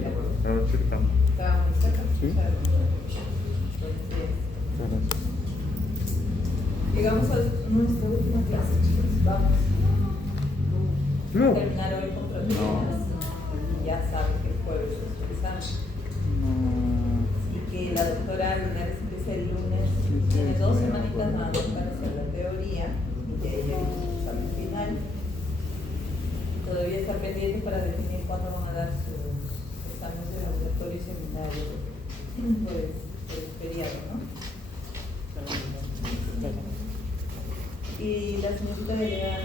cerca. Estaba muy cerca. Sí. Llegamos a nuestra última clase, chicos. Vamos. No. Terminar hoy con proteínas. Y ya saben que el jueves es su examen. Así que la doctora Linares empieza el lunes. Tiene 2 semanitas nada más para hacer la teoría. Y de ella viene su examen final. Todavía está pendiente para definir cuándo van a dar sus exámenes de laboratorio y seminario por el feriado, ¿no? Y la señorita delegada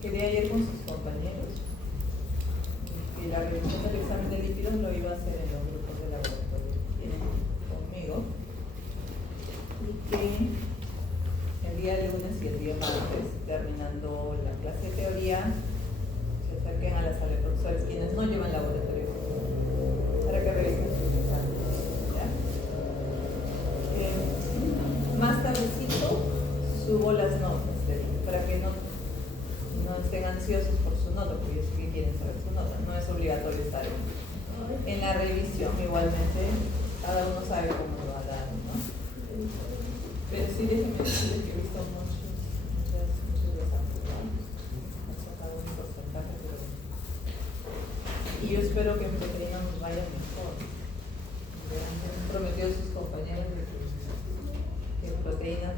quería ir con sus compañeros. Y la revisión del examen de lípidos lo iba a hacer en los grupos de laboratorio que tienen conmigo. Y que el día lunes y el día martes, terminando la clase de teoría, se acerquen a la sala de profesores quienes no llevan laboratorio para que revisen sus exámenes. Más tardecito subo las notas para que no estén ansiosos por su nota, porque ellos sí que quieren saber su nota. No es obligatorio estar en la revisión, igualmente cada uno sabe cómo lo va a dar, ¿no? Pero sí, déjenme decirles que he visto muchos desastres, ¿no? Han sacado un porcentaje, pero... Y yo espero que en proteína nos vaya mejor. Me han prometido sus compañeros de que proteínas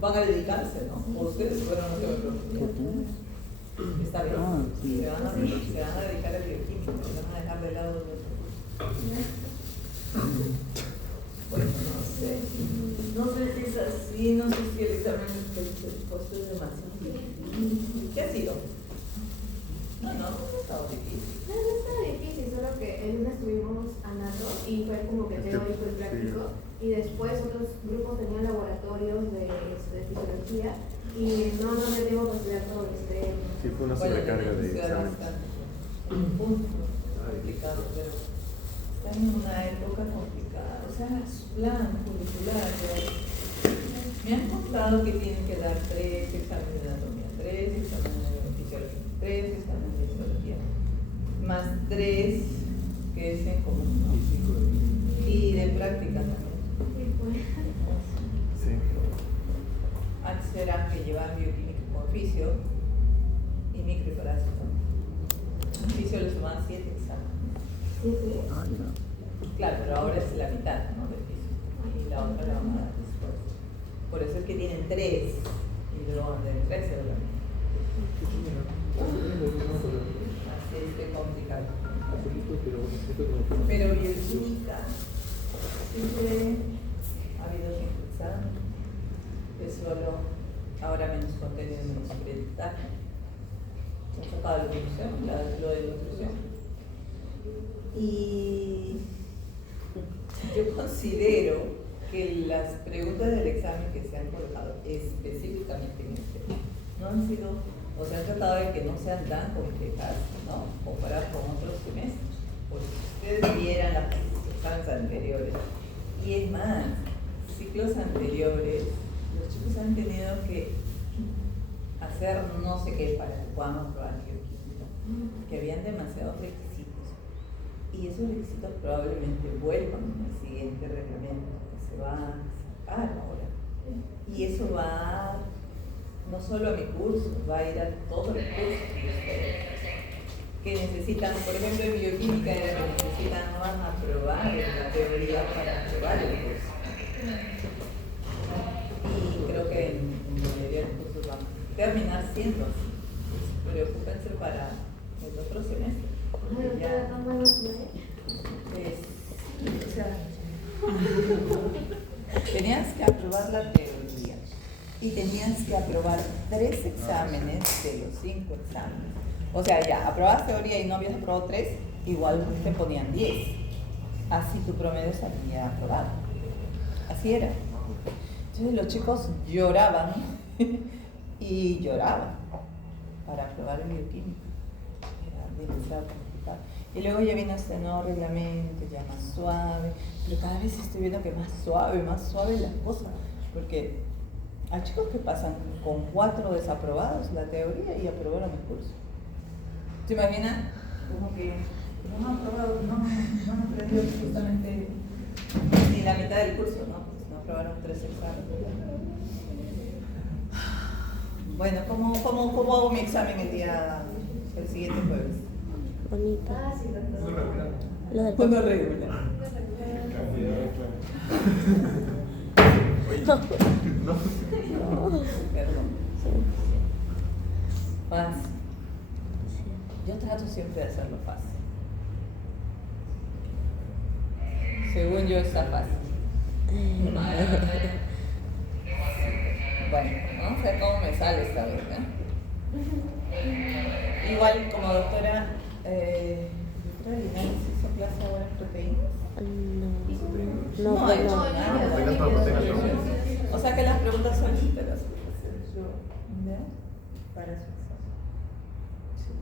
van a dedicarse, ¿no? O ustedes fueron los que me prometieron. Está bien, sí. se van a dedicar al bioquímico, se van a dejar de lado los otros. Bueno, no sé si es así, no sé si el examen el costo es demasiado. ¿Qué ha sido? No ha estado difícil. No estaba difícil, solo que el lunes tuvimos anato y fue como que teórico y práctico, y después otros grupos tenían laboratorios de fisiología y no me tengo que estudiar todo el estrés. Sí, fue una sobrecarga de exámenes. Un punto complicado, pero están en una época complicada. O sea, su plan curricular. Me han contado que tienen que dar 3 exámenes de anatomía, 3 exámenes de fisiología, 3 exámenes de fisiología, más 3 que es en común, ¿no? Y de práctica también. Sí. Antes era que llevaban bioquímica con fisio y microcorazón. En fisio les tomaban 7 exámenes. Claro, pero ahora es la mitad, ¿no? De fisio. Y la otra la van a dar después. Por eso es que tienen 3 y luego van a tener 3 seguramente. Así es de complicado. Pero bioquímica siempre ha habido que empezar. Es solo ahora menos contenido, menos aprendizaje. Se ha sacado la nutrición, lo de nutrición. Y yo considero que las preguntas del examen que se han colocado específicamente en este no han sido, o se han tratado de que no sean tan complejas, ¿no? Comparadas con otros semestres. Porque si ustedes vieran los exámenes anteriores, y es más, ciclos anteriores, los chicos han tenido que hacer no sé qué para que podamos probar bioquímica, que habían demasiados requisitos. Y esos requisitos probablemente vuelvan en el siguiente reglamento que se va a sacar ahora. Y eso va no solo a mi curso, va a ir a todos los cursos de ustedes que necesitan, por ejemplo en bioquímica, no van a probar la teoría para probar el curso. Y creo que en la mayoría de los cursos van a terminar siendo así. Preocúpense para el otro semestre. Porque ya o sea, tenías que aprobar la teoría y tenías que aprobar 3 exámenes de los 5 exámenes. O sea, ya aprobabas teoría y no habías aprobado 3, igual te ponían 10. Así tu promedio salía aprobado. Así era. Entonces los chicos lloraban y lloraban para aprobar el bioquímico. Era demasiado complicado. Y luego ya vino este nuevo reglamento, ya más suave, pero cada vez estoy viendo que más suave las cosas, porque hay chicos que pasan con 4 desaprobados la teoría y aprobaron el curso. ¿Se imaginan? como que no han aprobado, no han aprendido justamente ni la mitad del curso, ¿no? Pues no aprobaron 3 exámenes. Bueno, ¿cómo hago mi examen el siguiente jueves? Bonito. Ah, sí, doctor. Lo del Uno regular. Perdón. Fácil. Yo trato siempre de hacerlo fácil. Según yo está fácil. Bueno, vamos a ver cómo me sale esta vez, ¿eh? Igual como doctora Linares hizo clase ahora en proteínas. No, ha hecho no. nada. Tengas todo, tengas todo. O sea que las preguntas son te las voy a hacer yo, ¿ya? Para su examen. Sí.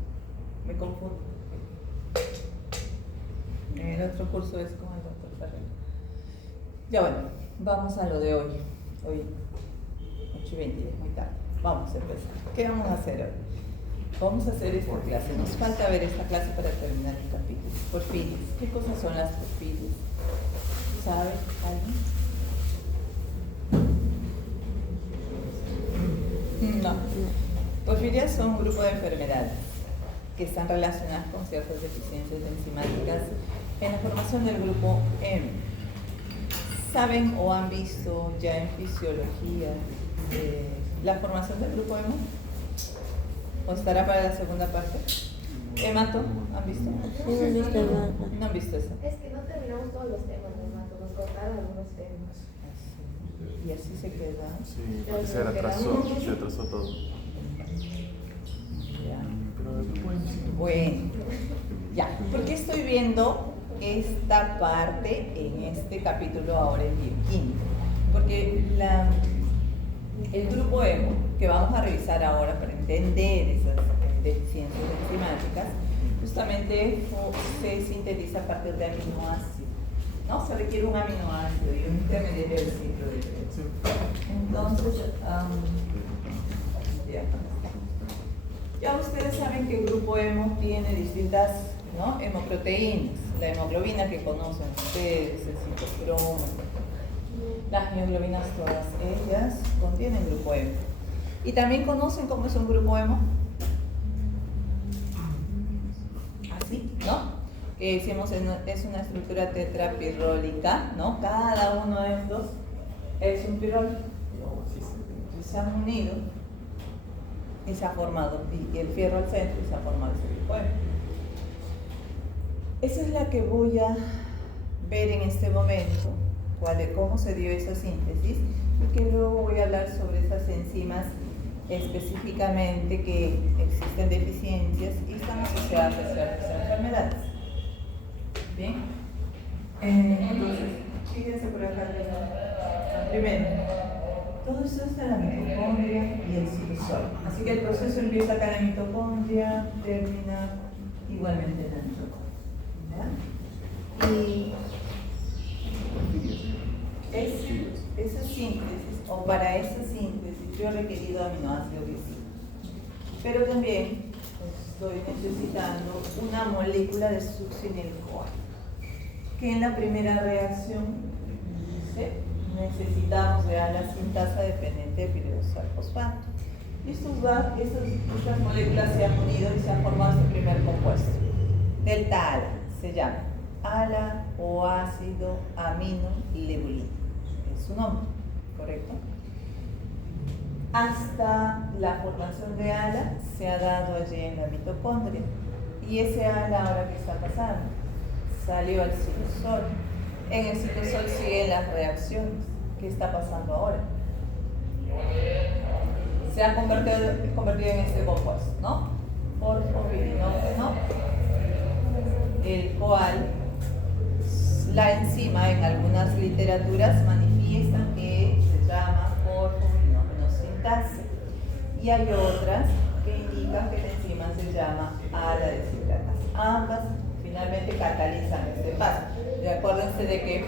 Me confundo. El otro curso es con el doctor Ferrer. Ya bueno, vamos a lo de hoy. Hoy, 8:20, es muy tarde. Vamos a empezar. ¿Qué vamos a hacer hoy? Vamos a hacer esta clase. Nos falta ver esta clase para terminar el capítulo. Porfirias. ¿Qué cosas son las porfirias? ¿Sabe alguien? No. Porfirias son un grupo de enfermedades que están relacionadas con ciertas deficiencias enzimáticas en la formación del grupo M. ¿Saben o han visto ya en fisiología la formación del grupo M? ¿O estará para la segunda parte? ¿Hemato? ¿Han visto? Sí, no he visto el mapa. ¿No han visto eso? Es que no terminamos todos los temas, hermano. Nos cortaron algunos temas. Y así se queda. Sí, porque se retrasó todo. Ya. Pero bueno, sí. Bueno, ya. ¿Por qué estoy viendo esta parte en este capítulo ahora en bioquímica? Porque el grupo hemo, que vamos a revisar ahora para entender esas deficiencias enzimáticas, justamente se sintetiza a partir de aminoácidos, ¿no? Se requiere un aminoácido y un intermediario del ciclo de Krebs. Sí. Entonces, ya ustedes saben que el grupo hemo tiene distintas, ¿no?, hemoproteínas. La hemoglobina que conocen ustedes, el citocromo, las mioglobinas, todas ellas contienen grupo hemo. ¿Y también conocen cómo es un grupo hemo? Así, ¿no? Que decimos es una estructura tetrapirrólica, ¿no? Cada uno de estos es un pirrol. Se han unido y se ha formado, y el fierro al centro y se ha formado ese grupo hemo. Esa es la que voy a ver en este momento, cómo se dio esa síntesis, y que luego voy a hablar sobre esas enzimas específicamente que existen deficiencias y están asociadas a ciertas enfermedades. Bien, entonces, fíjense por acá. Primero, todo esto está en la mitocondria y el citosol. Así que el proceso empieza acá en la mitocondria, termina igualmente en la mitocondria. Y esa síntesis, o para esa síntesis, yo he requerido aminoácido glicina. Pero también estoy necesitando una molécula de succinyl-CoA, que en la primera reacción dice, necesitamos de la sintasa dependiente de piridosal fosfato. Y estas moléculas se han unido y se han formado este primer compuesto. Delta ALA se llama ALA o ácido amino lebulínico. Es su nombre, ¿correcto? Hasta la formación de ALA se ha dado allí en la mitocondria. Y ese ALA ahora que está pasando, salió al citosol. En el citosol siguen las reacciones. ¿Qué está pasando ahora? Se ha convertido en este compuesto, ¿no? Porfopirinógeno, el cual la enzima en algunas literaturas manifiestan que se llama porfopirinógeno sintasa, y hay otras que indican que la enzima se llama ALA deshidratasa. Ambas finalmente catalizan este paso. Y acuérdense de que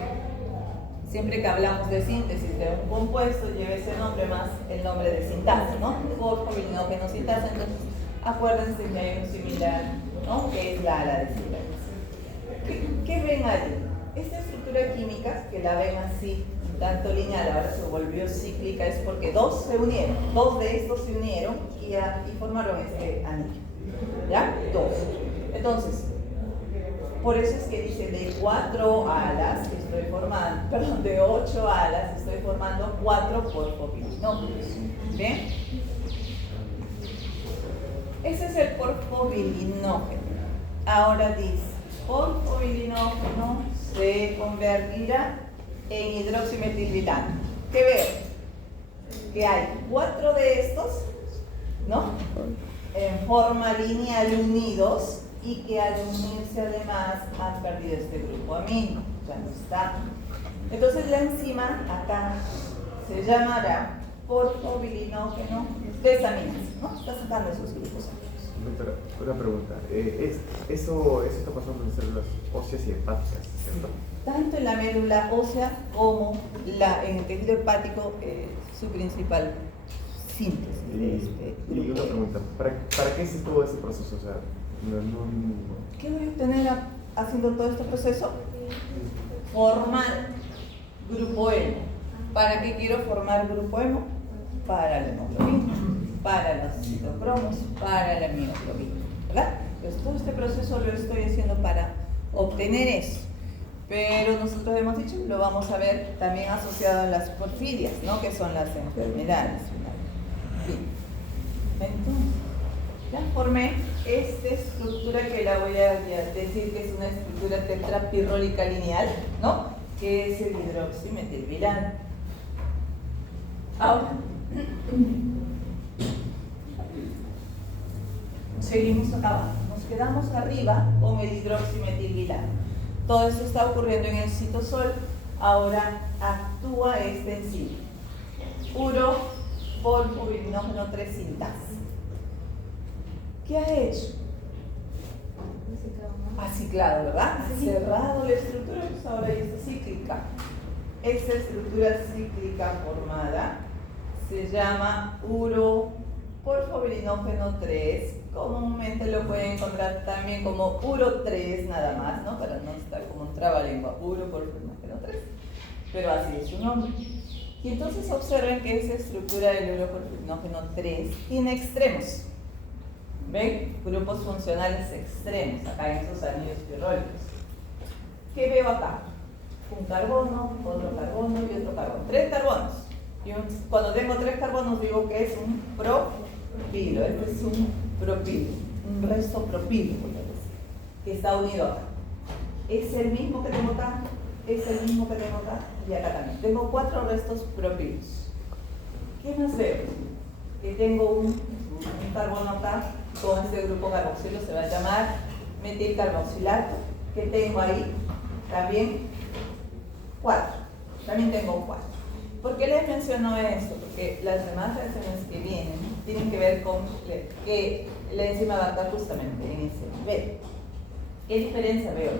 siempre que hablamos de síntesis de un compuesto lleva ese nombre más el nombre de sintasa, ¿no? Porfopirinógeno sintasa. Entonces acuérdense que hay un similar ¿no? Que es la ala deshidratación. ¿Qué ven ahí? Esta estructura química, que la ven así, tanto lineal, ahora se volvió cíclica, es porque dos se unieron, dos de estos se unieron y formaron este anillo. ¿Ya? Dos. Entonces, por eso es que dice de 4 alas estoy formando, perdón, de 8 alas estoy formando 4 porfobilinógenos. ¿Bien? Ese es el porfobilinógeno. Ahora dice, porfobilinógeno se convertirá en hidroximetilvilano. ¿Qué veo? Que hay 4 de estos, ¿no? En forma lineal unidos y que al unirse además han perdido este grupo amino, ya no está. Entonces la enzima acá se llamará porfobilinógeno desaminasa, ¿no? Está sacando esos grupos aminosos. Doctora, una pregunta. Eso está pasando en células óseas y hepáticas, ¿cierto? Tanto en la médula ósea como en el tejido hepático, su principal síntesis de este Y grupo. una pregunta, ¿para qué es todo ese proceso? O sea, ¿Qué voy a obtener haciendo todo este proceso? Formar grupo hemo. ¿Para qué quiero formar grupo hemo? Para la hemoglobina, para los citocromos, para la mioglobina, ¿verdad? Entonces todo este proceso lo estoy haciendo para obtener eso. Pero nosotros hemos dicho, lo vamos a ver también asociado a las porfirias, ¿no? Que son las enfermedades. Bien. Entonces, ya formé esta estructura que la voy a decir que es una estructura tetrapirrólica lineal, ¿no? Que es el hidroximetilvilano. Ahora, seguimos acá abajo. Nos quedamos arriba con el hidroximetilvilano. Todo esto está ocurriendo en el citosol. Ahora actúa este enzima. Uroporfobilinógeno 3 sintasa. ¿Qué ha hecho? Ha ciclado, ¿verdad? Ha cerrado la estructura, pues ahora ya está cíclica. Esta estructura cíclica formada se llama uroporfobilinógeno 3. Comúnmente lo pueden encontrar también como uro 3 nada más, ¿no? Para no estar como un trabalengua, uroporfobilinógeno 3. Pero así es su nombre. Y entonces observen que esa estructura del uroporfobilinógeno 3 tiene extremos. ¿Ven? Grupos funcionales extremos, acá en esos anillos pirrólicos. ¿Qué veo acá? Un carbono, otro carbono y otro carbono. 3 carbonos. Y cuando tengo 3 carbonos digo que es un propilo. Este es un propilo, un resto propilo, que está unido acá. Es el mismo que tengo acá, es el mismo que tengo acá y acá también. Tengo 4 restos propilos. ¿Qué más veo? Que tengo un carbono acá con este grupo carboxilo, se va a llamar metilcarboxilato, que tengo ahí también 4. También tengo 4. ¿Por qué les menciono esto? Porque las demás reacciones que vienen tienen que ver con que la enzima va a estar justamente en ese nivel. ¿Qué diferencia veo?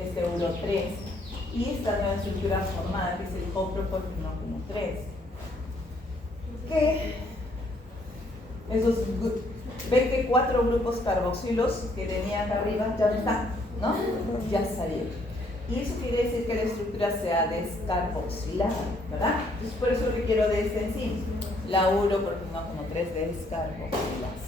Este uro 3 y esta nueva estructura formada que es el coproporfobilinógeno 3. Que esos, ven que 4 grupos carboxilos que tenía acá arriba ya no están, ¿no? Ya salieron. Y eso quiere decir que la estructura se ha descarboxilado, ¿verdad? Entonces por eso requiero de este enzima, la uroporfobilinógeno 3 descarboxilasa.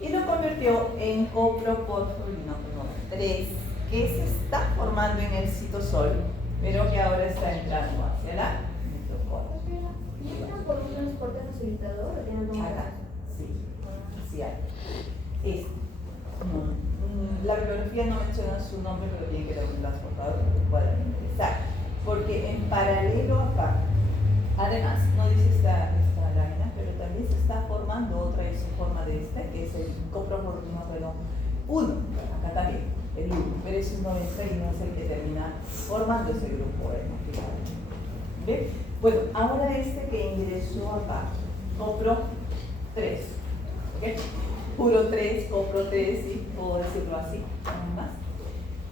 Y lo convirtió en coproporfobilinógeno 3, que se está formando en el citosol, pero que ahora está entrando hacia la mitocondria. ¿Entra por un transporte facilitador o tiene algún Acá, sí, sí hay. La bibliografía no menciona su nombre, pero tiene que dar un transportador que te pueda interesar. Porque en paralelo acá, además, no dice esta lámina, pero también se está formando otra isoforma de esta, que es el coproporfobilinógeno 1. Acá también, el 1. Pero ese no es el que termina formando ese grupo. ¿Ven? Bueno, ahora este que ingresó acá, copro 3. ¿Okay? Puro 3, copro 3, ¿sí? Puedo decirlo así, más.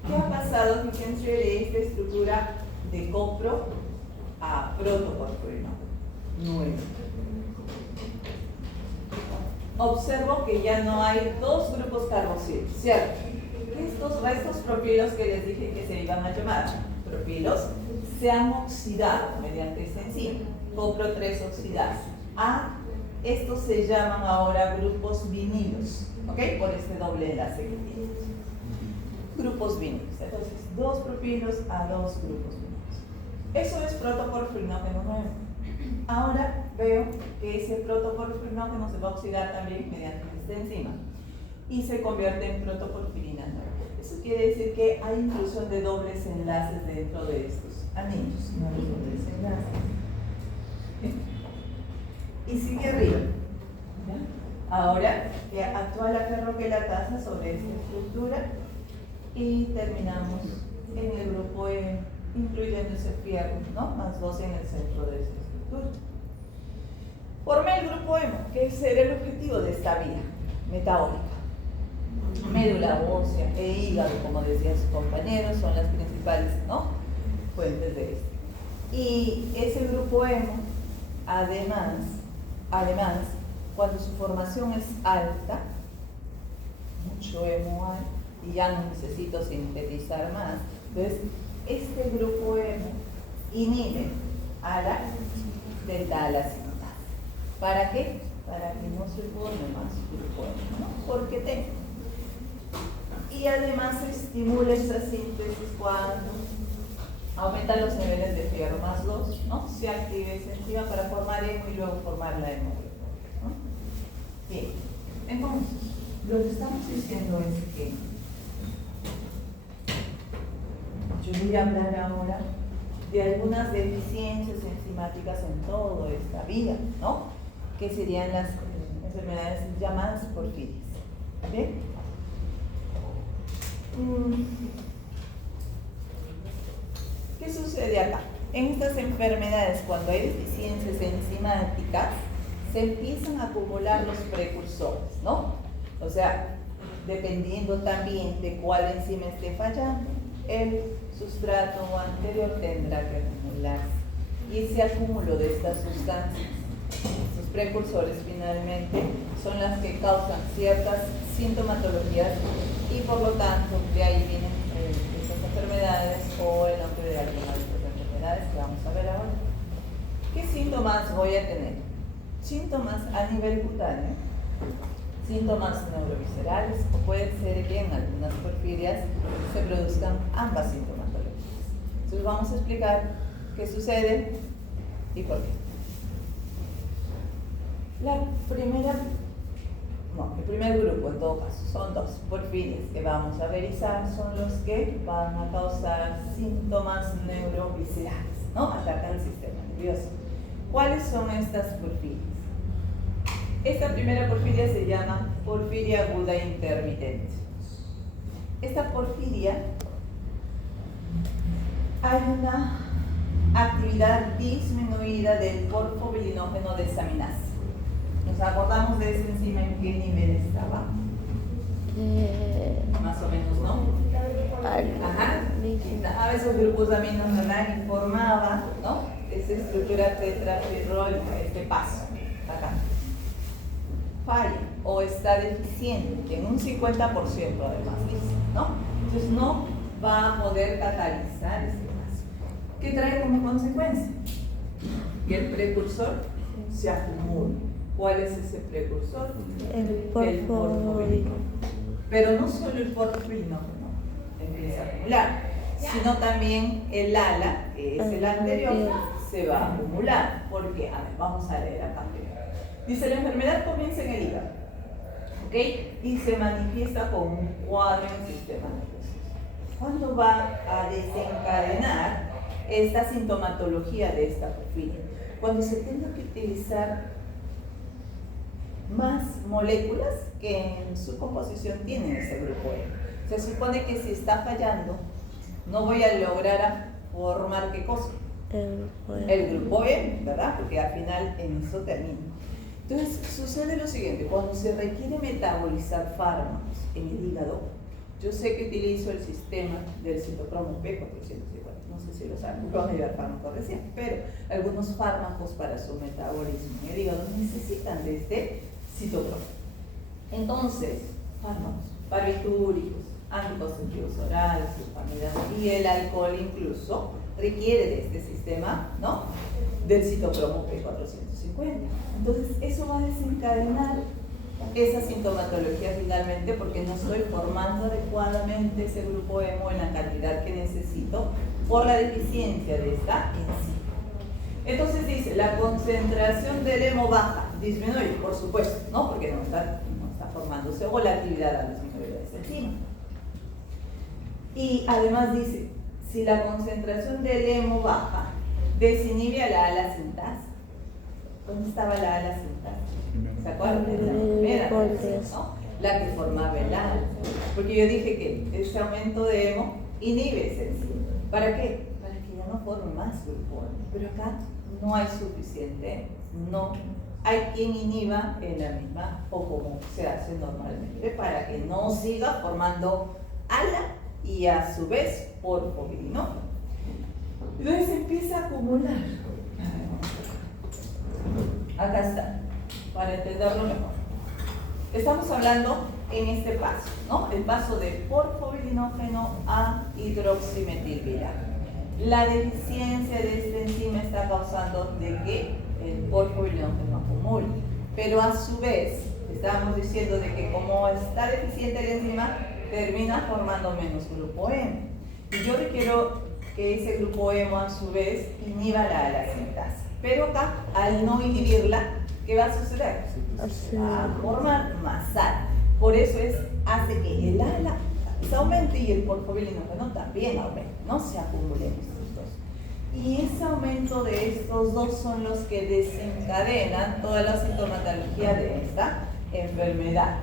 ¿Qué ha pasado? Fíjense de esta estructura de copro a protoporfobilinógeno 9. observo que ya no hay dos grupos carboxilos, ¿cierto? Estos restos propilos que les dije que se iban a llamar propilos se han oxidado mediante esta enzima, copro 3 oxidasa. Estos se llaman ahora grupos vinilos, ¿ok? Por este doble enlace que tienen. Grupos vinilos. Entonces, 2 propilos a 2 grupos vinilos. Eso es protoporfirinógeno nuevo. Ahora veo que ese protoporfirinógeno se va a oxidar también mediante esta enzima y se convierte en protoporfirina nueva. Eso quiere decir que hay inclusión de dobles enlaces dentro de estos anillos, no los dobles enlaces. Y sigue arriba. ¿Ya? Ahora actúa la ferroquelatasa sobre esta estructura y terminamos en el grupo E, incluyendo ese fierro, ¿no? Más 2 en el centro de esta estructura. Formé el grupo hemo, que será el objetivo de esta vía metabólica. Médula ósea e hígado, como decían sus compañeros, son las principales, ¿no?, fuentes de esto. Y ese grupo hemo, además, cuando su formación es alta, mucho hemo hay, y ya no necesito sintetizar más, entonces este grupo hemo inhibe a la delta-ala sinutasa. ¿Para qué? Para que no se forme más grupo hemo, ¿no? Porque tengo. Y además estimula esa síntesis cuando aumentan los niveles de fierro más 2, ¿no? Se activa esa enzima para formar hemo y luego formar la hemoglobina, ¿no? Bien, entonces, lo que estamos diciendo es que yo voy a hablar ahora de algunas deficiencias enzimáticas en toda esta vida, ¿no? Que serían las enfermedades llamadas porfirias. ¿Bien? ¿Qué sucede acá? En estas enfermedades, cuando hay deficiencias enzimáticas, se empiezan a acumular los precursores, ¿no? O sea, dependiendo también de cuál enzima esté fallando, el sustrato anterior tendrá que acumularse. Y ese acúmulo de estas sustancias, sus precursores finalmente, son las que causan ciertas sintomatologías y por lo tanto de ahí vienen estas enfermedades o el nombre de algunas de estas enfermedades que vamos a ver ahora. ¿Qué síntomas voy a tener? Síntomas a nivel cutáneo, síntomas neuroviscerales, o puede ser que en algunas porfirias se produzcan ambas sintomatologías. Entonces vamos a explicar qué sucede y por qué. El primer grupo, en todo caso, son 2 porfirias que vamos a revisar, son los que van a causar síntomas neuroviscerales, ¿no? Atacan el sistema nervioso. ¿Cuáles son estas porfirias? Esta primera porfiria se llama porfiria aguda intermitente. Esta porfiria hay una actividad disminuida del porfobilinógeno desaminasa. ¿Nos acordamos de esta enzima en qué nivel estaba? Más o menos, ¿no? Ajá. A veces grupos de aminos no informaban, ¿no? Esa estructura tetrafirroica, este paso, acá. Falla o está deficiente en un 50% además, ¿no? Entonces no va a poder catalizar este paso. ¿Qué trae como consecuencia? Que el precursor se acumula. ¿Cuál es ese precursor? El porfobilinógeno. Pero no solo el porfobilinógeno empieza a acumular, sino también el ala, que es el anterior, se va a acumular. ¿Por qué? A ver, vamos a leer acá. Dice, la enfermedad comienza en el hígado, ¿ok? Y se manifiesta con un cuadro en el sistema nervioso. ¿Cuándo va a desencadenar esta sintomatología de esta porfiria? Cuando se tenga que utilizar más moléculas que en su composición tienen ese grupo E. Se supone que si está fallando, no voy a lograr formar ¿qué cosa? El grupo E, ¿verdad? Porque al final en eso termina. Entonces sucede lo siguiente, cuando se requiere metabolizar fármacos en el hígado, yo sé que utilizo el sistema del citocromo P450, no sé si lo saben, vamos a llevar fármacos recién, pero algunos fármacos para su metabolismo en el hígado necesitan de este citocromo. Entonces, fármacos barbitúricos, anticonceptivos orales, sulfamidas y el alcohol incluso requiere de este sistema, ¿no?, del citocromo P450. Entonces, eso va a desencadenar esa sintomatología finalmente porque no estoy formando adecuadamente ese grupo hemo en la cantidad que necesito por la deficiencia de esta enzima. Entonces dice, la concentración del hemo baja, disminuye, por supuesto, ¿no?, porque no está formándose o la actividad a los niveles de esta enzima. Y además dice, si la concentración del hemo baja, desinhibe a la ala sintasa. ¿Dónde estaba la ala sintasa? ¿Se acuerdan? De la primera, ¿no?, la que formaba el ala. Porque yo dije que este aumento de hemo inhibe esa enzima. ¿Para qué? Para que ya no forme más grupo hemo. Pero acá no hay suficiente, no hay quien inhiba en la misma o como se hace normalmente para que no siga formando ala y a su vez porfobirinógeno. Entonces empieza a acumular. Acá está, para entenderlo mejor. Estamos hablando en este paso, ¿no?, el paso de porfobirinógeno a hidroximetilviral. La deficiencia de esta enzima está causando de que el porfobirinógeno acumule, pero a su vez estábamos diciendo de que como está deficiente la enzima termina formando menos grupo hemo y yo requiero que ese grupo hemo a su vez inhiba la ala sintasa, pero acá al no inhibirla, ¿qué va a suceder? Va a formar más ala. Por eso hace que el ala se aumente y el porfobirinógeno también aumente, no se acumulen estos dos. Y ese aumento de estos dos son los que desencadenan toda la sintomatología de esta enfermedad.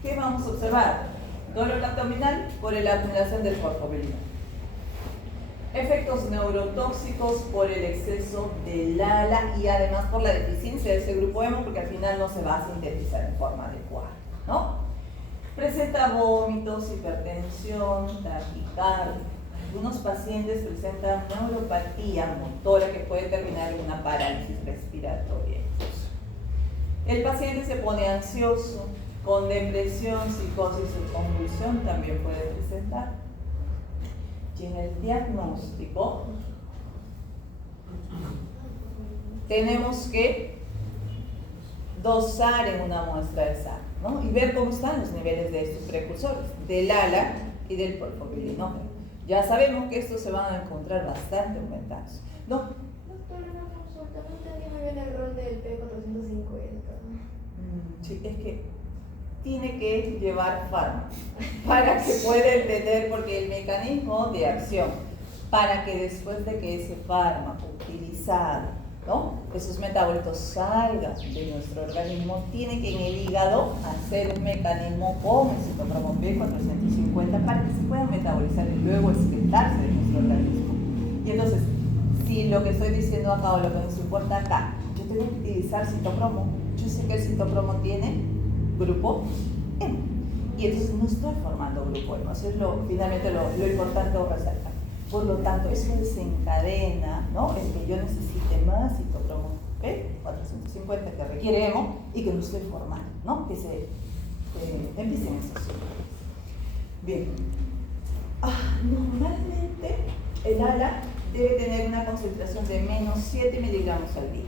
¿Qué vamos a observar? Dolor abdominal por la acumulación del porfobirinógeno. Efectos neurotóxicos por el exceso del ala y además por la deficiencia de ese grupo hemo porque al final no se va a sintetizar en forma adecuada, ¿no? Presenta vómitos, hipertensión, taquicardia. Algunos pacientes presentan neuropatía motora que puede terminar en una parálisis respiratoria. El paciente se pone ansioso, con depresión, psicosis o convulsión también puede presentar. Y en el diagnóstico tenemos que dosar en una muestra de sangre, ¿no?, y ver cómo están los niveles de estos precursores, del ala y del porfobirinógeno. Ya sabemos que estos se van a encontrar bastante aumentados. ¿No? Doctora, una consulta, no entendí muy bien el rol del P450. Sí, es que tiene que llevar fármacos para que pueda entender, porque el mecanismo de acción para que después de que ese fármaco utilizado, ¿no?, esos metabolitos salgan de nuestro organismo, tiene que en el hígado hacer un mecanismo como el citocromo P450 para que se puedan metabolizar y luego excretarse de nuestro organismo. Y entonces, si lo que estoy diciendo acá o lo que nos importa acá, yo tengo que utilizar citocromo, yo sé que el citocromo tiene grupo hemo y entonces no estoy formando grupo hemo. Eso es finalmente lo importante de resaltar. Por lo tanto, eso desencadena, ¿no?, el que yo necesite más citocromo P450 que requiere hemo y que no estoy formando, ¿no?, que se empiecen esos síntomas. Bien. Normalmente el ala debe tener una concentración de menos 7 miligramos al día.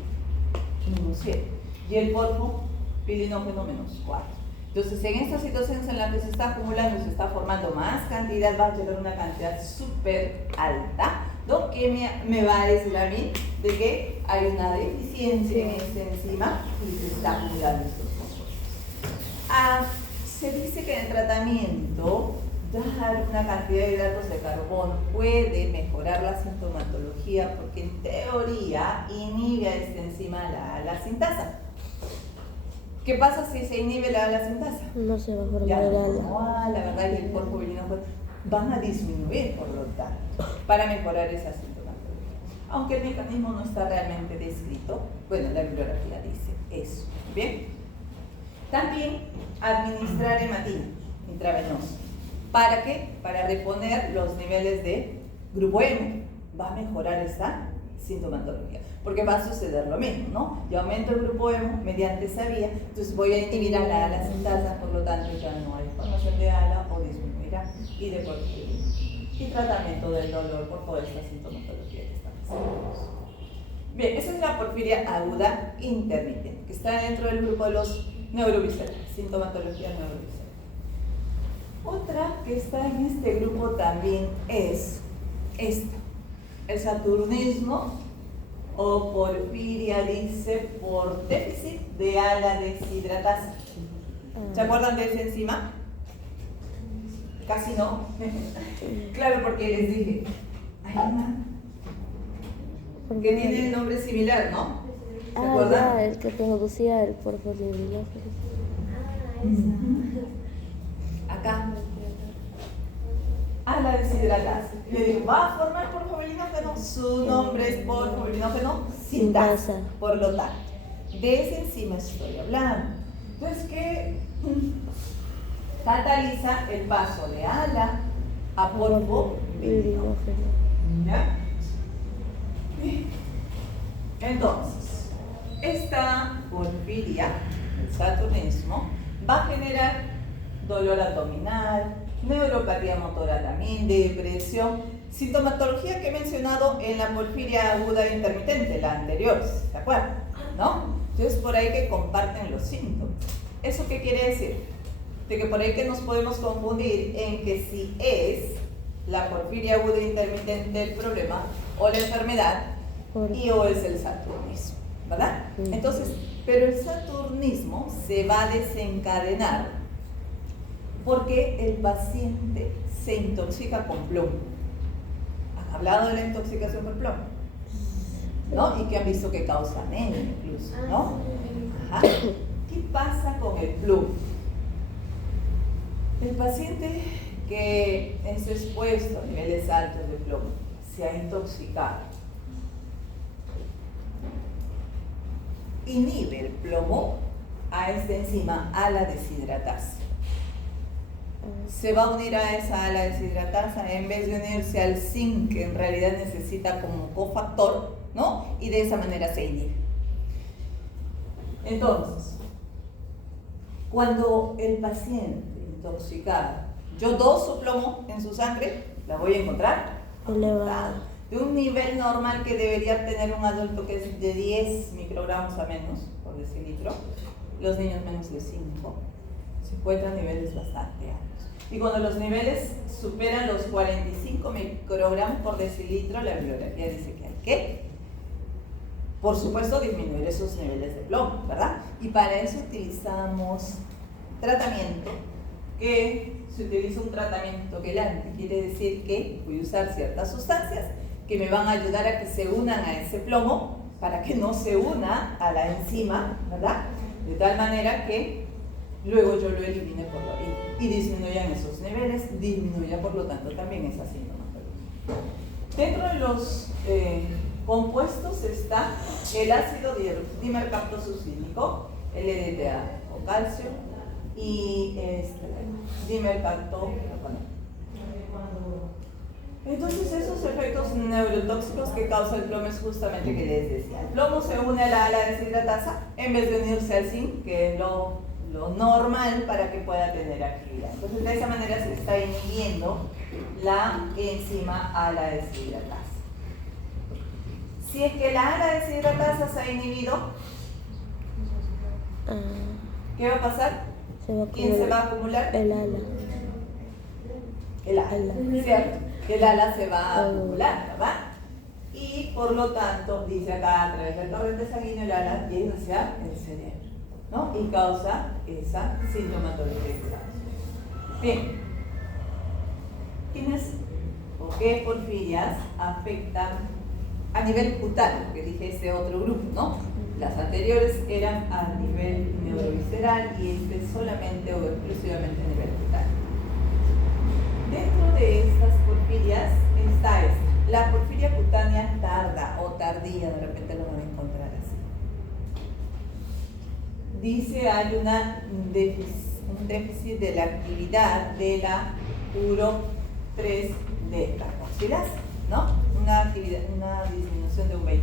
Menos 7. Y el porfobirinógeno menos 4. Entonces, en estas situaciones en las que se está acumulando y se está formando más cantidad, va a llegar una cantidad súper alta, ¿no?, que me va a decir a mí de que hay una deficiencia en esta enzima y se está acumulando estos fosforitos. Se dice que en el tratamiento dar una cantidad de hidratos de carbono puede mejorar la sintomatología porque en teoría inhibe a esta enzima la sintasa. ¿Qué pasa si se inhibe la sintasa? No se va a formar Ya el no, ala. la verdad, y el porfobirinógeno van a disminuir, por lo tanto, para mejorar esa sintomatología. Aunque el mecanismo no está realmente descrito, bueno, la bibliografía dice eso. Bien. También administrar hematina intravenosa. ¿Para qué? Para reponer los niveles de grupo hemo. Va a mejorar esta sintomatología, porque va a suceder lo mismo, ¿no? Yo aumento el grupo hemo mediante esa vía, entonces voy a inhibir a la ala sintasa, por lo tanto ya no hay formación de ala o disminuirá, y de porfiria. Y tratamiento del dolor por toda esta sintomatología que estamos haciendo. Bien, esa es la porfiria aguda intermitente, que está dentro del grupo de los neuroviscerales, sintomatología neurovisceral. Otra que está en este grupo también es esta, el saturnismo o porfiria, dice, por déficit de ala deshidratasa. ¿Se acuerdan de esa enzima? Casi no. Claro, porque les dije, hay una que tiene el nombre similar, ¿no? ¿Se acuerdan? Ya, el que producía el porfiribilófilo. Acá. La deshidratasa. Le digo, ¿va a formar porfobilinógeno? Su nombre es porfobilinógeno sintasa. Por lo tanto, de esa enzima estoy hablando. Entonces, ¿qué cataliza el paso de ala a porfobilinógeno? ¿Ya? Entonces, esta porfiria, el saturnismo, va a generar dolor abdominal, neuropatía motora también, depresión, sintomatología que he mencionado en la porfiria aguda intermitente, la anterior, ¿se acuerdan? ¿No? Entonces, por ahí que comparten los síntomas. ¿Eso qué quiere decir? De que por ahí que nos podemos confundir en que si es la porfiria aguda intermitente el problema o la enfermedad y o es el saturnismo, ¿verdad? Entonces, pero el saturnismo se va a desencadenar porque el paciente se intoxica con plomo. ¿Han hablado de la intoxicación por plomo? ¿No? Y que han visto que causa anemia incluso, ¿no? Ajá. ¿Qué pasa con el plomo? El paciente que es expuesto a niveles altos de plomo se ha intoxicado. Inhibe el plomo a esta enzima, a la deshidratasa. Se va a unir a esa ala deshidratasa en vez de unirse al zinc, que en realidad necesita como cofactor, ¿no? Y de esa manera se inhibe. Entonces, cuando el paciente intoxicado, yo doso plomo en su sangre, la voy a encontrar elevada, de un nivel normal que debería tener un adulto, que es de 10 microgramos a menos por decilitro, los niños menos de 5, se encuentran niveles bastante altos. Y cuando los niveles superan los 45 microgramos por decilitro, la bibliografía dice que hay que, por supuesto, disminuir esos niveles de plomo, ¿verdad? Y para eso utilizamos tratamiento, que se utiliza un tratamiento quelante, quiere decir que voy a usar ciertas sustancias que me van a ayudar a que se unan a ese plomo para que no se una a la enzima, ¿verdad? De tal manera que luego yo lo elimine por la orina y disminuyan esos niveles, disminuya por lo tanto también esa sintomatología. Dentro de los compuestos está el ácido dimercaptosuccínico, el LDTA o calcio, y dimercaptopropanol. Entonces, esos efectos neurotóxicos que causa el plomo es justamente que les decía. El plomo se une a la ala deshidratasa en vez de unirse al zinc, que es lo normal para que pueda tener actividad. Entonces, de esa manera se está inhibiendo la enzima ala deshidratasa. Si es que la ala deshidratasa se ha inhibido, ¿qué va a pasar? ¿Quién se va a acumular? El ala. El ala, ¿cierto? El ala se va a acumular, ¿verdad? Y por lo tanto, dice acá, a través del torrente sanguíneo, el ala llega hacia el cerebro, ¿no? Y causa esa sintomatología. Bien. ¿Quiénes o qué porfirias afectan a nivel cutáneo? Que dije ese otro grupo, ¿no? Las anteriores eran a nivel neurovisceral y este solamente o exclusivamente a nivel cutáneo. Dentro de estas porfirias está esta. La porfiria cutánea tarda o tardía, de repente lo van a encontrar así. Dice hay un déficit de la actividad de la uro 3 de carboxilasa, ¿no? Una disminución de un 20%.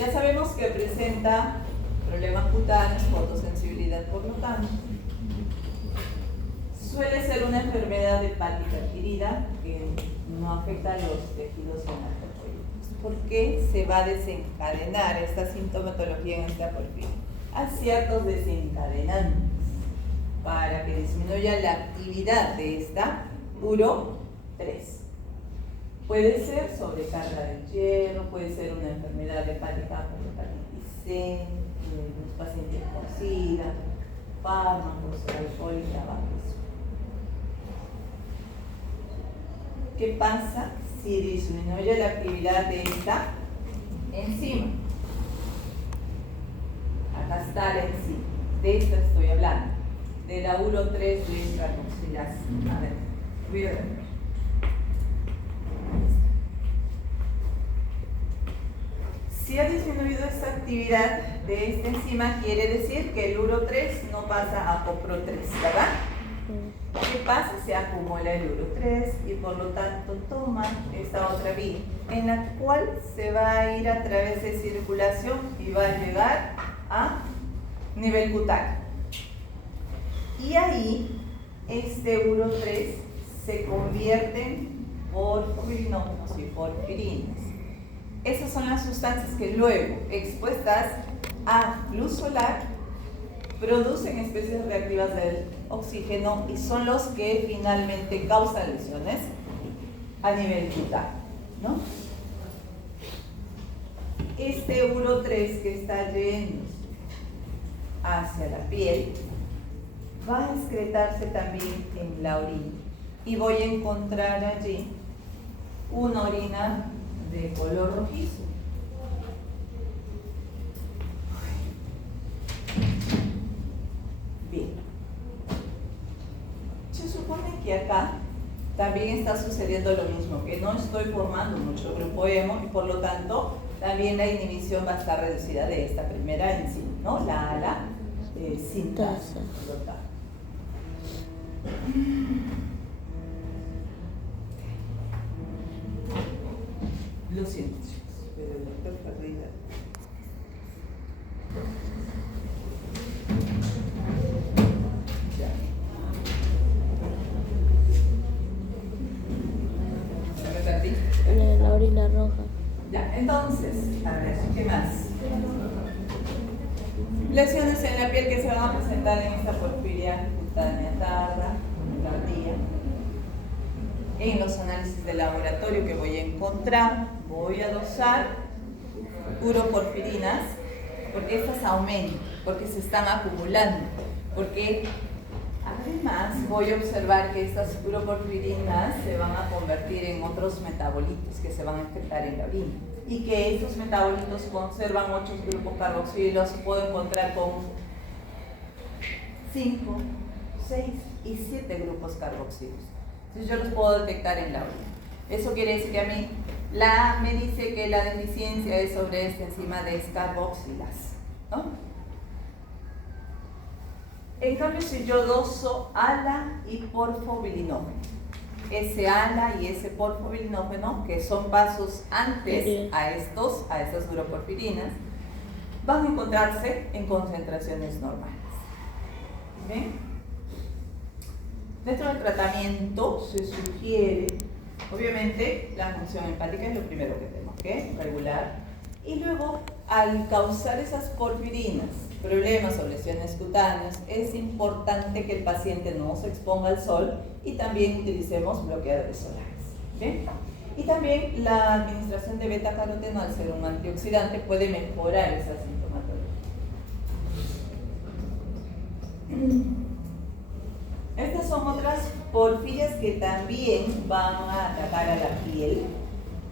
Ya sabemos que presenta problemas cutáneos, fotosensibilidad por lo tanto. Suele ser una enfermedad hepática adquirida que no afecta a los tejidos hematopoyéticos. ¿Por qué se va a desencadenar esta sintomatología en esta porfiria? A ciertos desencadenantes para que disminuya la actividad de esta uro-3. Puede ser sobrecarga de hierro, puede ser una enfermedad hepática por hepatitis C, los pacientes con SIDA, fármacos, alcohol y tabaco. ¿Qué pasa si disminuye la actividad de esta enzima? Acá está la enzima, de esta estoy hablando, de la uro-3 descarboxilasa. A ver, voy a ver. Si ha disminuido esta actividad de esta enzima, quiere decir que el uro-3 no pasa a copro-3, ¿verdad? ¿Qué pasa? Se acumula el uro-3 y por lo tanto toma esta otra vía, en la cual se va a ir a través de circulación y va a llegar a nivel cutáneo. Y ahí, este uro-3 se convierte en porfirinógenos y porfirinas. Esas son las sustancias que luego, expuestas a luz solar, producen especies reactivas del oxígeno y son los que finalmente causan lesiones a nivel cutáneo, ¿no? Este uro-3 que está yendo hacia la piel va a excretarse también en la orina y voy a encontrar allí una orina de color rojizo. Bien. Se supone que acá también está sucediendo lo mismo, que no estoy formando mucho grupo hemo y por lo tanto también la inhibición va a estar reducida de esta primera enzima, ¿no? La ala sintasa. Lo siento, chicos, pero el doctor Ferreira. Ya. ¿Se me perdí? La orina roja. Ya, entonces, a ver, ¿qué más? Lesiones en la piel que se van a presentar en esta porfiria cutánea tarda, tardía. En los análisis de laboratorio que voy a encontrar, voy a dosar uroporfirinas, porque estas aumentan, porque se están acumulando, porque además voy a observar que estas uroporfirinas se van a convertir en otros metabolitos que se van a excretar en la orina y que estos metabolitos conservan 8 grupos carboxilos, puedo encontrar con 5, 6 y 7 grupos carboxilos. Entonces yo los puedo detectar en la orina. Eso quiere decir que a mí me dice que la deficiencia es sobre esta enzima descarboxilasa, ¿no? En cambio, si yo doso ALA y porfobilinógeno, ese ALA y ese porfobilinógeno, que son pasos antes a estas uroporfirinas, van a encontrarse en concentraciones normales. ¿Bien? Dentro del tratamiento se sugiere, obviamente, la función hepática es lo primero que tenemos que regular, y luego, al causar esas porfirinas, problemas o lesiones cutáneas, es importante que el paciente no se exponga al sol y también utilicemos bloqueadores solares. ¿Bien? Y también la administración de beta-caroteno, al ser un antioxidante, puede mejorar esa sintomatología. Estas son otras porfirias que también van a atacar a la piel,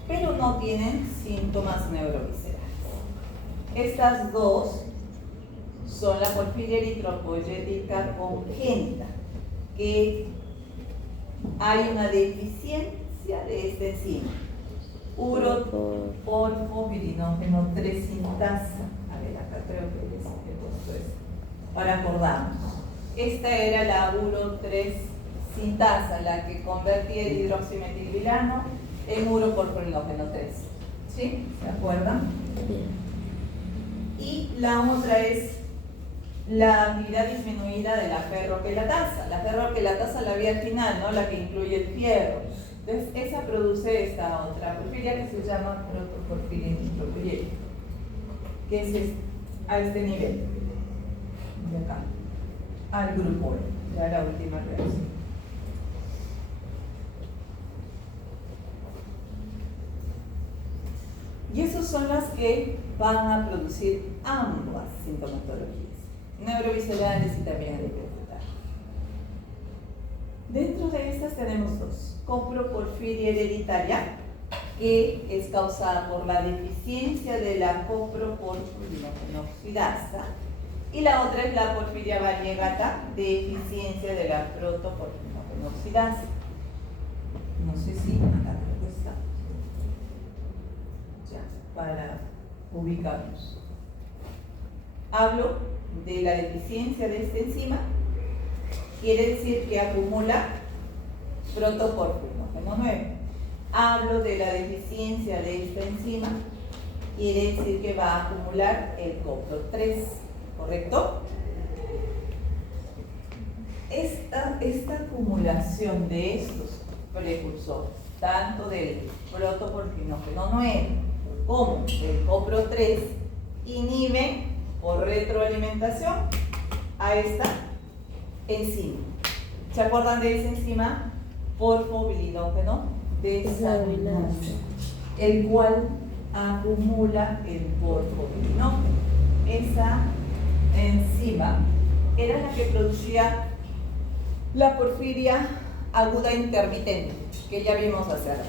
pero no tienen síntomas neuroviscerales. Estas dos son la porfiria eritropoyética congénita, que hay una deficiencia de esta enzima, uroporfobirinógeno 3 sintasa. A ver, acá creo que he puesto esto. Ahora acordamos. Esta era la uro-3 sintasa, la que convertía el hidroximetilvilano en uroporfobirinógeno 3. ¿Sí? ¿Se acuerdan? Bien. Y la otra es la actividad disminuida de la ferroquelatasa. La ferroquelatasa la vi al final, ¿no? La que incluye el fierro. Entonces, esa produce esta otra porfiria que se llama protoporfiria nitroprieta, que es a este nivel, de acá, al grupo E, ya la última reacción. Y esas son las que van a producir ambas sintomatologías, neuroviscerales y también aritméticas. Dentro de estas tenemos dos: coproporfiria hereditaria, que es causada por la deficiencia de la coproporfirinogenooxidasa, y la otra es la porfiria variegata, deficiencia de la protoporfirinogenooxidasa. No sé si acá creo que está, ya, para ubicarnos. Hablo de la deficiencia de esta enzima, quiere decir que acumula protoporfirinógeno 9. Hablo de la deficiencia de esta enzima, quiere decir que va a acumular el copro 3, ¿correcto? Esta acumulación de estos precursores, tanto del protoporfirinógeno 9 como del copro 3, inhiben por retroalimentación a esta enzima. ¿Se acuerdan de esa enzima? Porfobilinógeno desaminasa, el cual acumula el porfobilinógeno. Esa enzima era la que producía la porfiria aguda intermitente, que ya vimos hace rato,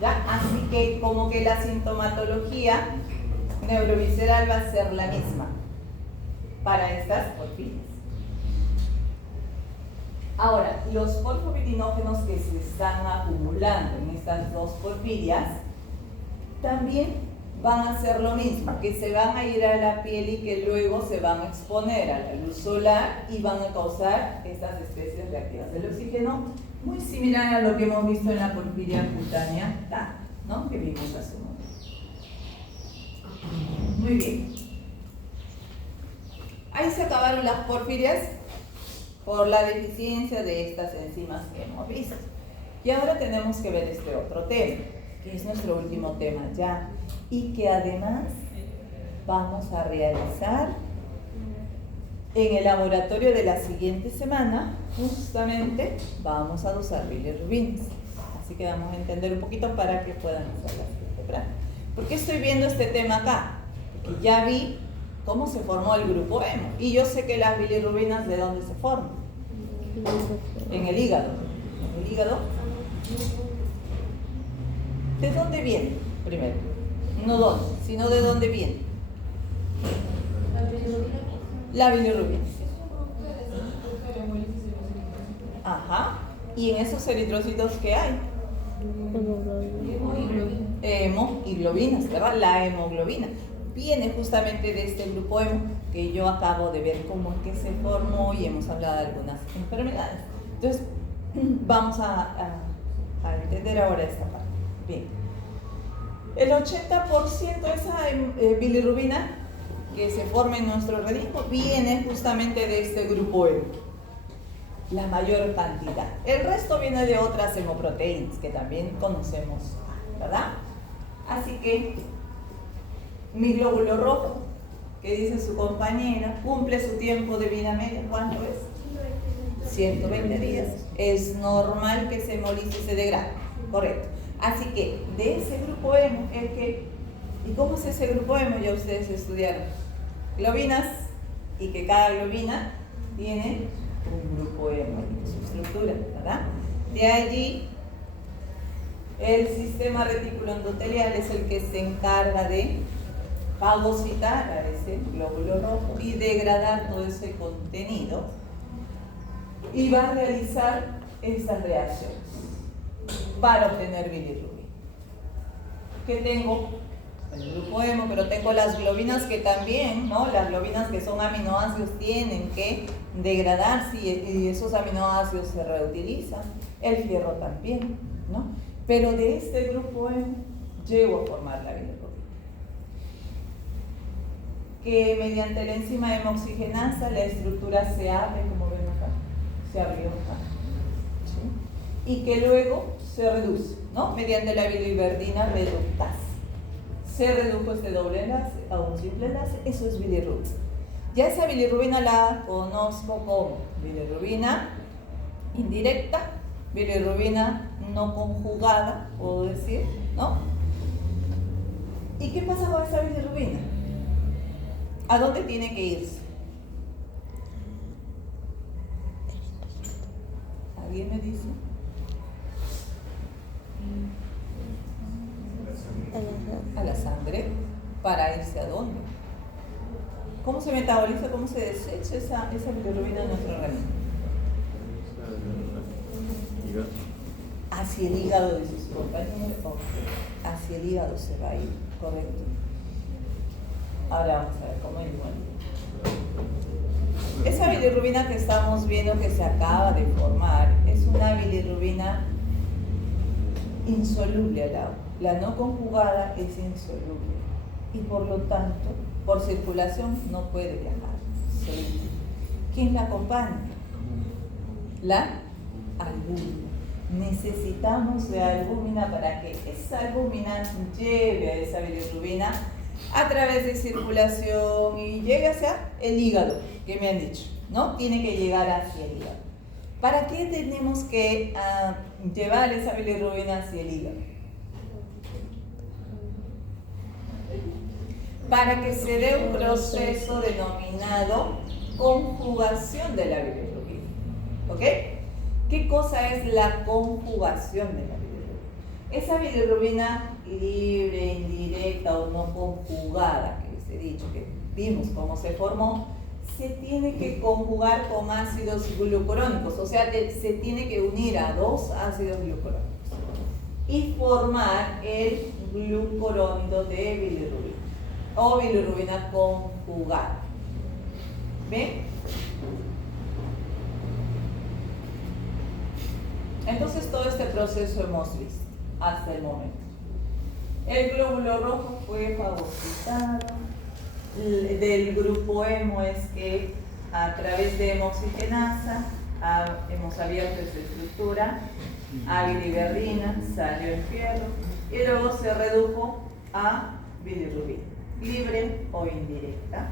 ¿ya? Así que como que la sintomatología neurovisceral va a ser la misma para estas porfirias. Ahora, los porfobirinógenos que se están acumulando en estas dos porfirias también van a hacer lo mismo, que se van a ir a la piel y que luego se van a exponer a la luz solar y van a causar estas especies reactivas del oxígeno, muy similar a lo que hemos visto en la porfiria cutánea TAC, ¿no? Que vimos hace un momento. Muy bien. Ahí se acabaron las porfirias por la deficiencia de estas enzimas que hemos visto. Y ahora tenemos que ver este otro tema, que es nuestro último tema ya, y que además vamos a realizar en el laboratorio de la siguiente semana. Justamente vamos a dosar bilirrubinas, así que vamos a entender un poquito para que puedan hacer la siguiente práctica. ¿Por qué estoy viendo este tema acá? Porque ya vi cómo se formó el grupo hemo, y yo sé que las bilirrubinas, ¿de dónde se forman? En el hígado. ¿En el hígado? ¿De dónde viene? Primero, no dónde, sino de dónde viene. La bilirrubina. Ajá. ¿Y en esos eritrocitos qué hay? Hemoglobinas, ¿verdad? La hemoglobina viene justamente de este grupo hemo, que yo acabo de ver cómo es que se formó y hemos hablado de algunas enfermedades. Entonces, vamos a entender ahora esta parte. Bien. El 80% de esa bilirrubina que se forma en nuestro organismo viene justamente de este grupo hemo, la mayor cantidad. El resto viene de otras hemoproteínas que también conocemos, ¿verdad? Así que mi glóbulo rojo, que dice su compañera, cumple su tiempo de vida media. ¿Cuánto es? 120 días. Es normal que se hemolice y se degrade, correcto. Así que de ese grupo hemo es que, ¿y cómo es ese grupo hemo? Ya ustedes estudiaron globinas, y que cada globina tiene un grupo hemo en su estructura, ¿verdad? De allí el sistema retículo endotelial es el que se encarga de fagocitar a ese glóbulo rojo y degradar todo ese contenido, y va a realizar estas reacciones para obtener bilirrubina. ¿Qué tengo? El grupo hemo, pero tengo las globinas que también, ¿no? Las globinas que son aminoácidos tienen que degradarse y esos aminoácidos se reutilizan. El fierro también, ¿no? Pero de este grupo hemo llego a formar la bilirrubina. que mediante la enzima hemoxigenasa la estructura se abre, como ven acá, se abrió acá, ¿sí? Y que luego se reduce, ¿no? Mediante la biliverdina reductasa. Se redujo este doble enlace a un simple enlace, eso es bilirrubina. Ya esa bilirrubina la conozco como bilirrubina indirecta, bilirrubina no conjugada, puedo decir, ¿no? ¿Y qué pasa con esa bilirrubina? ¿A dónde tiene que irse? ¿Alguien me dice? A la sangre. ¿Para irse a dónde? ¿Cómo se metaboliza, cómo se desecha esa bilirrubina en nuestro organismo? Hacia el hígado, dice su compañero. Hacia el hígado se va a ir, correcto. Ahora vamos a ver cómo es igual. Esa bilirrubina que estamos viendo que se acaba de formar es una bilirrubina insoluble al agua. La no conjugada es insoluble y por lo tanto, por circulación no puede viajar. ¿Sí? ¿Quién la acompaña? La albúmina. Necesitamos de albúmina para que esa albúmina lleve a esa bilirrubina a través de circulación y llegue hacia el hígado, que me han dicho, ¿no? Tiene que llegar hacia el hígado. ¿Para qué tenemos que llevar esa bilirrubina hacia el hígado? Para que se dé un proceso denominado conjugación de la bilirrubina. ¿Ok? ¿Qué cosa es la conjugación de la bilirrubina? Esa bilirrubina libre, indirecta o no conjugada, que les he dicho, que vimos cómo se formó, se tiene que conjugar con ácidos glucurónicos, o sea, se tiene que unir a dos ácidos glucurónicos y formar el glucurónido de bilirrubina o bilirrubina conjugada. ¿Ven? Entonces todo este proceso hemos visto hasta el momento. El glóbulo rojo fue fagocitado. Del grupo hemo es que a través de hemoxigenasa hemos abierto esta estructura a biliverdina, salió el fierro y luego se redujo a bilirrubina, libre o indirecta,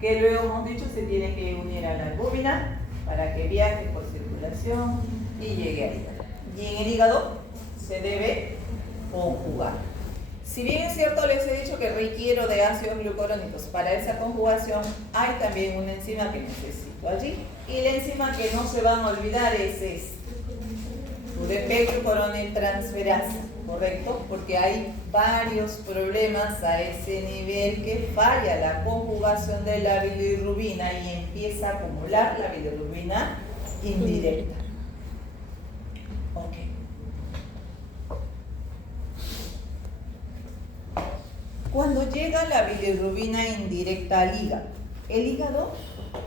que luego hemos dicho se tiene que unir a la albúmina para que viaje por circulación y llegue al hígado. Y en el hígado se debe conjugar. Si bien es cierto, les he dicho que requiero de ácidos glucurónicos para esa conjugación, hay también una enzima que necesito allí. Y la enzima que no se van a olvidar es esta, UDP-glucuroniltransferasa, ¿correcto? Porque hay varios problemas a ese nivel que falla la conjugación de la bilirrubina y empieza a acumular la bilirrubina indirecta. Ok. Cuando llega la bilirrubina indirecta al hígado, el hígado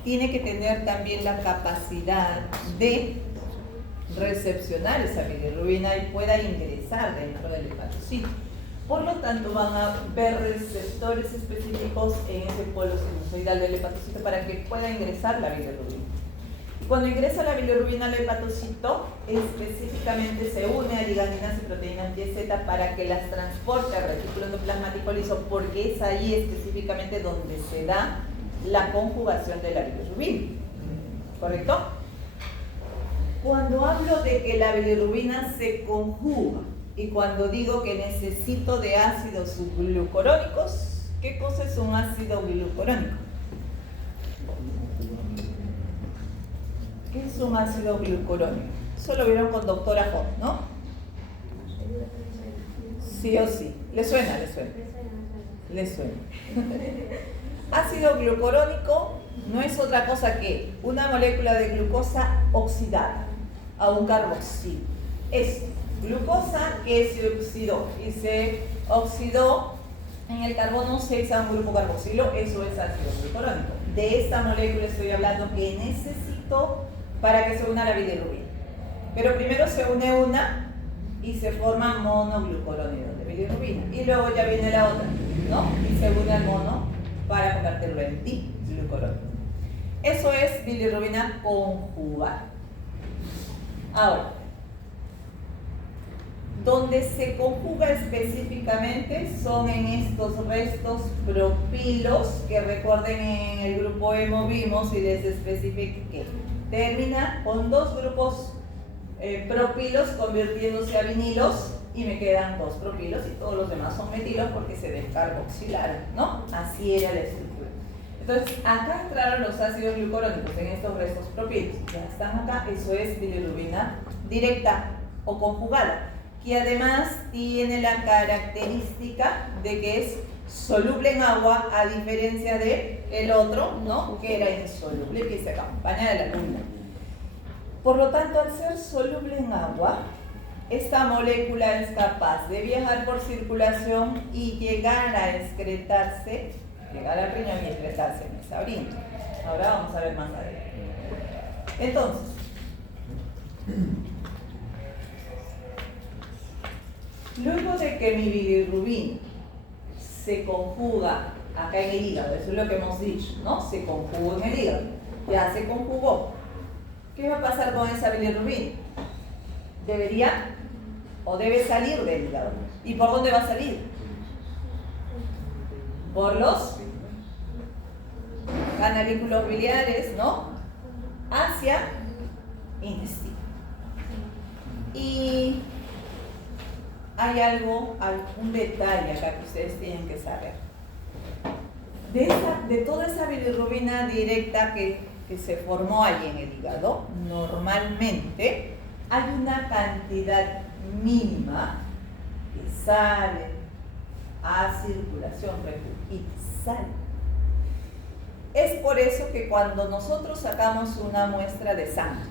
tiene que tener también la capacidad de recepcionar esa bilirrubina y pueda ingresar dentro del hepatocito. Por lo tanto, van a ver receptores específicos en ese polo sinusoidal del hepatocito para que pueda ingresar la bilirrubina. Cuando ingresa la bilirrubina al hepatocito, específicamente se une a ligandinas y proteínas YZ para que las transporte al retículo endoplasmático liso, porque es ahí específicamente donde se da la conjugación de la bilirrubina. ¿Correcto? Cuando hablo de que la bilirrubina se conjuga y cuando digo que necesito de ácidos glucurónicos, ¿qué cosa es un ácido glucurónico? ¿Qué es un ácido glucurónico? Eso lo vieron con doctora Hot, ¿no? Sí o sí. ¿Le suena? ¿Le suena? ¿Le suena? Ácido glucurónico no es otra cosa que una molécula de glucosa oxidada a un carboxilo. Es glucosa que se oxidó y se oxidó en el carbono 6 a un grupo carboxilo, eso es ácido glucurónico. De esta molécula estoy hablando que necesito para que se una la bilirrubina. Pero primero se une una y se forma monoglucurónido de bilirrubina. Y luego ya viene la otra, ¿no? Y se une al mono para convertirlo en diglucuronio. Eso es bilirrubina conjugada. Ahora, donde se conjuga específicamente son en estos restos propilos, que recuerden en el grupo hemo vimos y les especifiqué que termina con dos grupos propilos convirtiéndose a vinilos y me quedan dos propilos y todos los demás son metilos porque se descarboxilaron, ¿no? Así era la estructura. Entonces, acá entraron los ácidos glucurónicos en estos restos propilos. Ya están acá, eso es bilirrubina directa o conjugada, que además tiene la característica de que es soluble en agua, a diferencia de el otro, ¿no? Que era insoluble, que se acompaña de la luna. Por lo tanto, al ser soluble en agua, esta molécula es capaz de viajar por circulación y llegar a excretarse, llegar al riñón y excretarse en esa orina. Ahora vamos a ver más adelante. Entonces, luego de que mi bilirrubina se conjuga acá en el hígado, eso es lo que hemos dicho, ¿no? Se conjugó en el hígado, ya se conjugó. ¿Qué va a pasar con esa bilirrubina? Debería o debe salir del hígado. ¿Y por dónde va a salir? Por los canalículos biliares, ¿no? Hacia intestino. Y hay algún detalle acá que ustedes tienen que saber. De toda esa bilirrubina directa que se formó allí en el hígado, normalmente hay una cantidad mínima que sale a circulación y sale. Es por eso que cuando nosotros sacamos una muestra de sangre,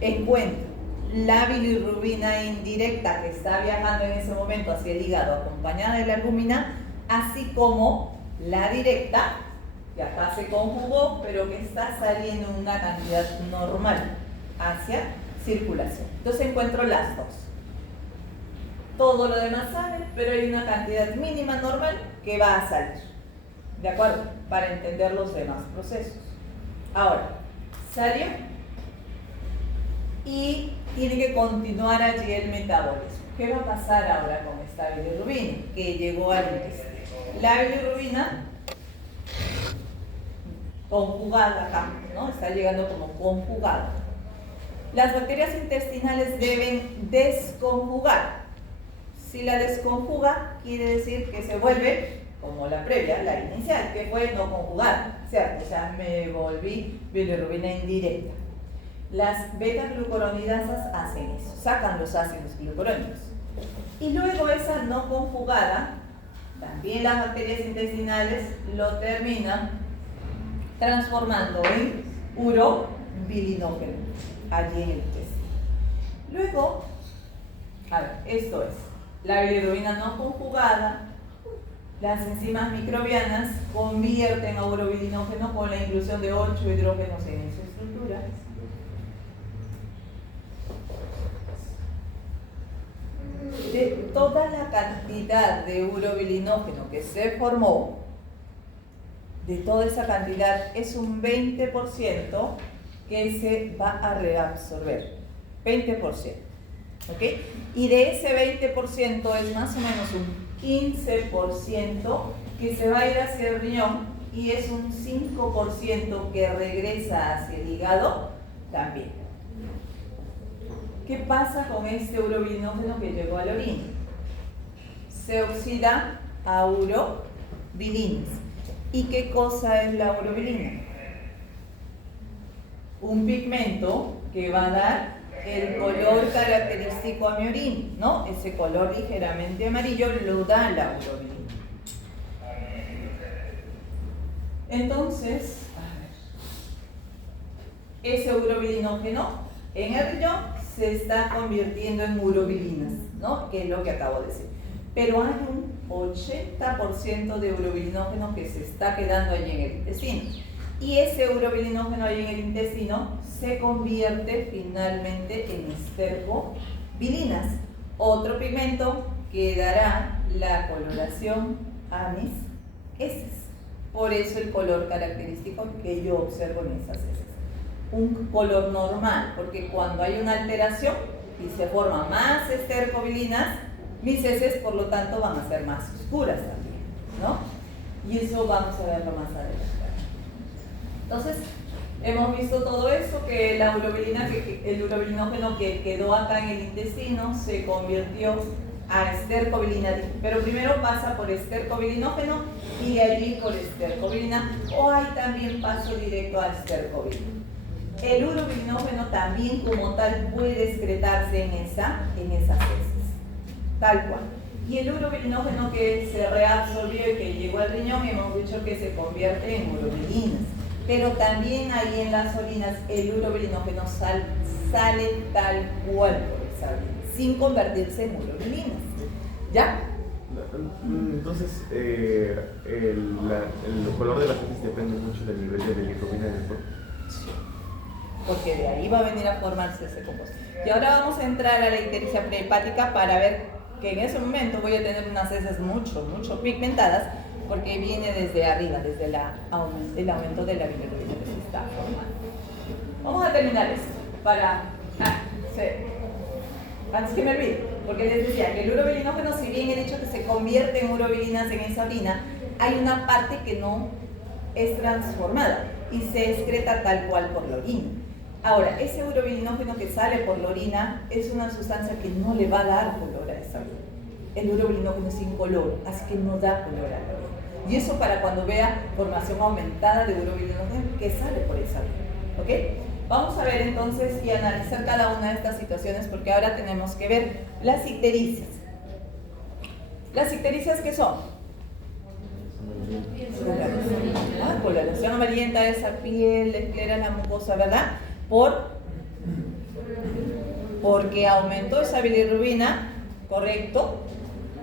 encuentra la bilirrubina indirecta que está viajando en ese momento hacia el hígado acompañada de la albúmina, así como la directa, que acá se conjugó, pero que está saliendo en una cantidad normal hacia circulación. Entonces encuentro las dos. Todo lo demás sale, pero hay una cantidad mínima normal que va a salir. ¿De acuerdo? Para entender los demás procesos. Ahora, salió y tiene que continuar allí el metabolismo. ¿Qué va a pasar ahora con esta bilirrubina que llegó al intestino? La bilirrubina conjugada acá, ¿no? Está llegando como conjugada. Las bacterias intestinales deben desconjugar. Si la desconjuga, quiere decir que se vuelve como la previa, la inicial, que fue no conjugada, ¿cierto? O sea, me volví bilirrubina indirecta. Las beta-glucuronidasas hacen eso, sacan los ácidos glucurónicos. Y luego esa no conjugada, también las bacterias intestinales lo terminan transformando en urobilinógeno, allí en el intestino. Luego, a ver, esto es, la bilirrubina no conjugada, las enzimas microbianas convierten a urobilinógeno con la inclusión de 8 hidrógenos en su estructura. De toda la cantidad de urobilinógeno que se formó, de toda esa cantidad es un 20% que se va a reabsorber. 20%. ¿Ok? Y de ese 20% es más o menos un 15% que se va a ir hacia el riñón y es un 5% que regresa hacia el hígado también. ¿Qué pasa con este urobilinógeno que llegó a la orina? Se oxida a urobilinas. ¿Y qué cosa es la urobilina? Un pigmento que va a dar el color característico a mi orina, ¿no? Ese color ligeramente amarillo lo da la urobilina. Entonces, ese urobilinógeno en el riñón se está convirtiendo en urobilinas, ¿no? Que es lo que acabo de decir. Pero hay un 80% de urobilinógeno que se está quedando allí en el intestino. Y ese urobilinógeno allí en el intestino se convierte finalmente en estercobilinas, otro pigmento que dará la coloración a mis heces. Por eso el color característico que yo observo en esas heces. Un color normal, porque cuando hay una alteración y se forman más estercobilinas, mis heces por lo tanto van a ser más oscuras también, ¿no? Y eso vamos a verlo más adelante. Entonces, hemos visto todo eso, que la urobilina, el urobilinógeno que quedó acá en el intestino se convirtió a estercobilina, pero primero pasa por estercobilinógeno y allí por estercobilina, o hay también paso directo a estercobilina. El urobilinógeno también como tal puede excretarse en esas heces, tal cual. Y el urobilinógeno que se reabsorbió y que llegó al riñón, hemos dicho que se convierte en urobilinas. Pero también ahí en las orinas el urobilinógeno sale tal cual por esa orina, sin convertirse en urobilinas. ¿Ya? Entonces, el color de las heces depende mucho del nivel de bilirrubina en el cuerpo. Sí. Porque de ahí va a venir a formarse ese compuesto. Y ahora vamos a entrar a la ictericia prehepática para ver que en ese momento voy a tener unas heces mucho pigmentadas, porque viene desde arriba, desde el aumento de la bilirrubina que se está formando. Vamos a terminar esto para... antes que me olvide, porque les decía que el urobilinógeno, si bien he dicho que se convierte en urobilinas en esa orina, hay una parte que no es transformada y se excreta tal cual por la orina. Ahora, ese urobilinógeno que sale por la orina es una sustancia que no le va a dar color a esa orina. El urobilinógeno es incoloro, así que no da color a la orina. Y eso para cuando vea formación aumentada de urobilinógeno que sale por esa orina. ¿Ok? Vamos a ver entonces y analizar cada una de estas situaciones, porque ahora tenemos que ver las ictericias. ¿Las ictericias qué son? Coloración amarillenta de esa piel, esclera la mucosa, ¿verdad? Porque aumentó esa bilirrubina, correcto,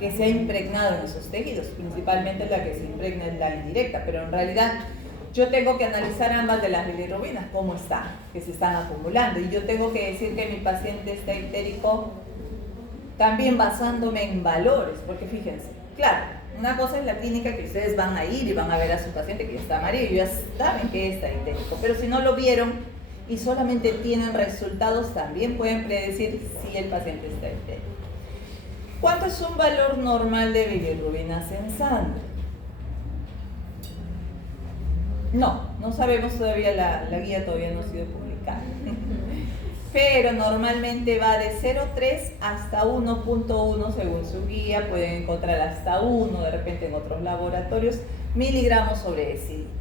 que se ha impregnado en esos tejidos, principalmente la que se impregna es la indirecta, pero en realidad yo tengo que analizar ambas de las bilirrubinas, cómo están, que se están acumulando, y yo tengo que decir que mi paciente está ictérico también basándome en valores, porque fíjense, claro, una cosa es la clínica que ustedes van a ir y van a ver a su paciente que está amarillo y ya saben que está ictérico, pero si no lo vieron y solamente tienen resultados, también pueden predecir si el paciente está ictérico. ¿Cuánto es un valor normal de bilirrubinas en sangre? No sabemos todavía, la guía todavía no ha sido publicada. Pero normalmente va de 0,3 hasta 1,1 según su guía, pueden encontrar hasta 1 de repente en otros laboratorios, miligramos sobre decilitro.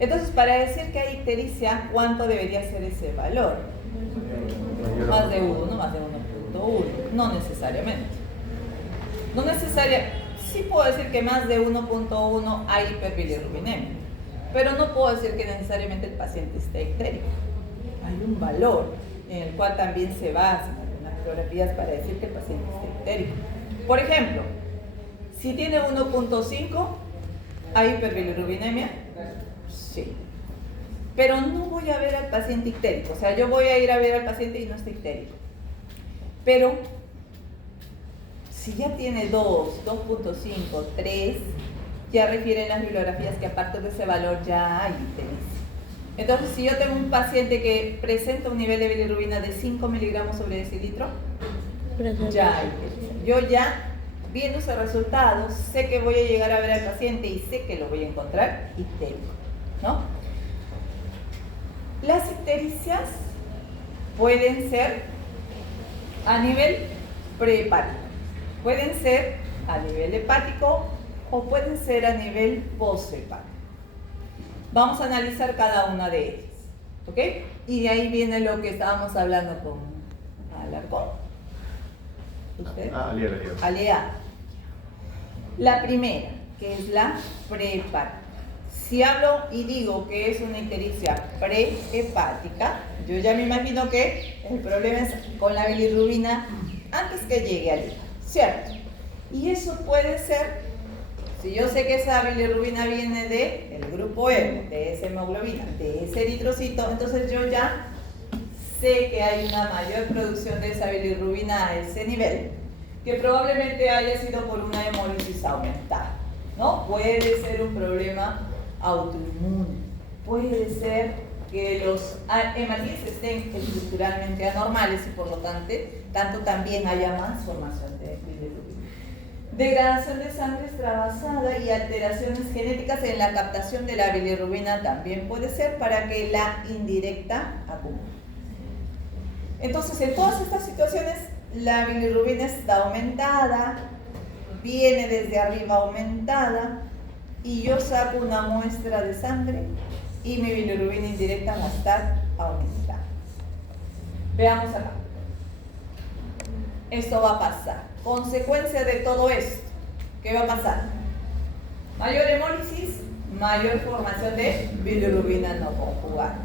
Entonces, para decir que hay ictericia, ¿cuánto debería ser ese valor? Más de 1, más de 1,1, no necesariamente. No necesariamente, sí puedo decir que más de 1,1 hay hiperbilirrubinemia, pero no puedo decir que necesariamente el paciente esté ictérico. Hay un valor en el cual también se basan algunas fotografías para decir que el paciente está ictérico. Por ejemplo, si tiene 1,5, ¿hay hiperbilirrubinemia? Sí. Pero no voy a ver al paciente ictérico, o sea, yo voy a ir a ver al paciente y no está ictérico. Pero si ya tiene 2, 2,5, 3, ya refieren las bibliografías que aparte de ese valor ya hay ictericia. Entonces, si yo tengo un paciente que presenta un nivel de bilirrubina de 5 miligramos sobre decilitro, ya hay ictericia. Yo ya, viendo ese resultado, sé que voy a llegar a ver al paciente y sé que lo voy a encontrar ictérico, ¿no? Las ictericias pueden ser a nivel prehepático, pueden ser a nivel hepático o pueden ser a nivel posthepático. Vamos a analizar cada una de ellas, ¿ok? Y de ahí viene lo que estábamos hablando con Alarcón. ¿Usted? Alea. La primera, que es la prehepática. Si hablo y digo que es una ictericia prehepática, yo ya me imagino que el problema es con la bilirrubina antes que llegue al hígado, ¿cierto? Y eso puede ser, si yo sé que esa bilirrubina viene del grupo E, de esa hemoglobina, de ese eritrocito, entonces yo ya sé que hay una mayor producción de esa bilirrubina a ese nivel, que probablemente haya sido por una hemólisis aumentada, ¿no? Puede ser un problema autoinmune. Puede ser que los hematíes estén estructuralmente anormales y por lo tanto también haya más formación de bilirrubina. Degradación de sangre extravasada y alteraciones genéticas en la captación de la bilirrubina también puede ser para que la indirecta acumule. Entonces, en todas estas situaciones, la bilirrubina está aumentada, viene desde arriba aumentada, y yo saco una muestra de sangre y mi bilirrubina indirecta va a estar aumentada. Veamos acá. Esto va a pasar. Consecuencia de todo esto, ¿qué va a pasar? Mayor hemólisis, mayor formación de bilirrubina no conjugada.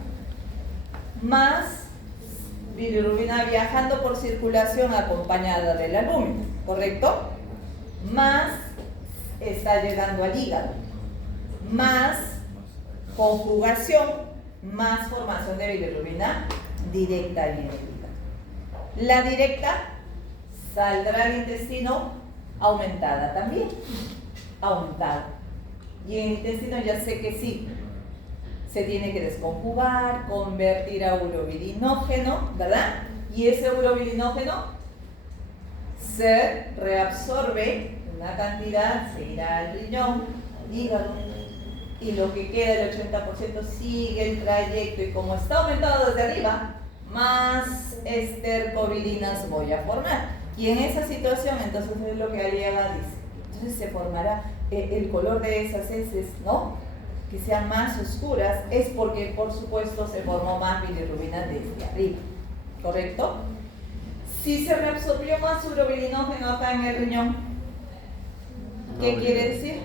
Más bilirrubina viajando por circulación acompañada del albúmina, ¿correcto? Más está llegando al hígado. Más conjugación, más formación de bilirrubina directa en el hígado. La directa saldrá al intestino aumentada también, aumentada. Y en el intestino ya sé que sí, se tiene que desconjugar, convertir a urobilinógeno, ¿verdad? Y ese urobilinógeno se reabsorbe, una cantidad se irá al riñón, al hígado, y lo que queda, el 80%, sigue el trayecto, y como está aumentado desde arriba, más estercobilinas voy a formar. Y en esa situación, entonces es lo que Aliaga dice. Entonces se formará el color de esas heces, ¿no? Que sean más oscuras, es porque, por supuesto, se formó más bilirrubina desde arriba. ¿Correcto? Si se reabsorbió más urobilinógeno acá en el riñón, ¿qué quiere decir?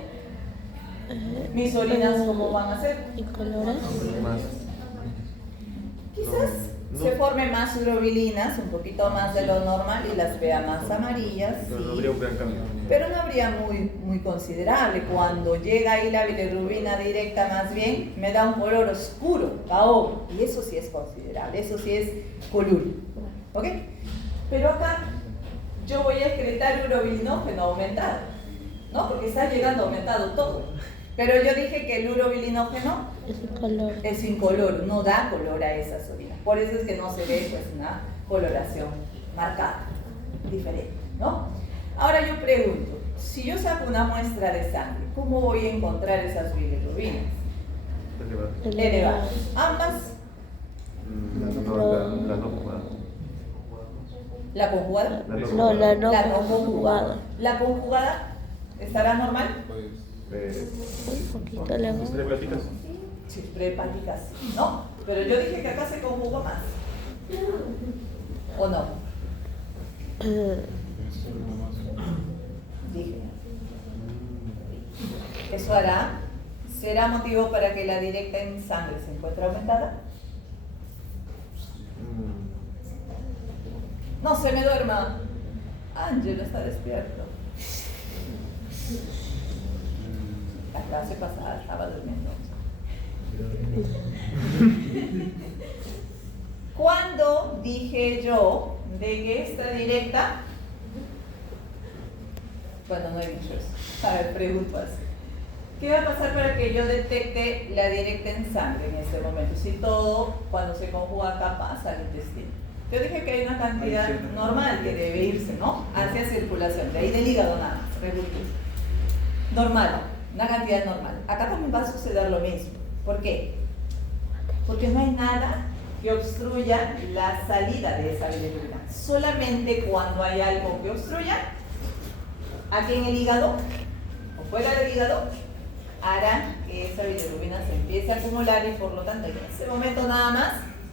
Mis orinas, ¿cómo van a ser? ¿Y colores? Quizás se forme más urobilinas, un poquito más de lo normal, y las vea más amarillas. No, sí. no habría un gran cambio. Pero no habría muy considerable. Cuando llega ahí la bilirrubina directa, más bien, me da un color oscuro, caoba, y eso sí es considerable, eso sí es colúrico. ¿Ok? Pero acá yo voy a excretar urobilinógeno aumentado, ¿no? Porque está llegando aumentado todo. Pero yo dije que el urobilinógeno Es el color. es incoloro, no da color a esas orinas. Por eso es que no se ve pues una coloración marcada, diferente, ¿no? Ahora yo pregunto, si yo saco una muestra de sangre, ¿cómo voy a encontrar esas bilirrubinas? Elevadas. Ambas, La no jugada. la conjugada. No, la no La no conjugada. conjugada. La conjugada estará normal. Un poquito elevado. ¿Usted le platicas? Sí, prehepáticas, ¿no? Pero yo dije que acá se conjugó más. ¿O no? Dije. Eso será motivo para que la directa en sangre se encuentre aumentada. No se me duerma. Ángelo está despierto. La clase pasada estaba durmiendo. ¿Cuándo dije yo de que esta directa? Bueno, no he dicho eso. A ver, pregunto así. ¿Qué va a pasar para que yo detecte la directa en sangre en este momento? Si todo, cuando se conjuga acá, pasa al intestino. Yo dije que hay una cantidad normal que debe irse, ¿no? Hacia circulación, de ahí del hígado nada más, reducir. Normal, una cantidad normal. Acá también va a suceder lo mismo. ¿Por qué? Porque no hay nada que obstruya la salida de esa bilirrubina. Solamente cuando hay algo que obstruya, aquí en el hígado o fuera del hígado, hará que esa bilirrubina se empiece a acumular y por lo tanto en ese momento nada más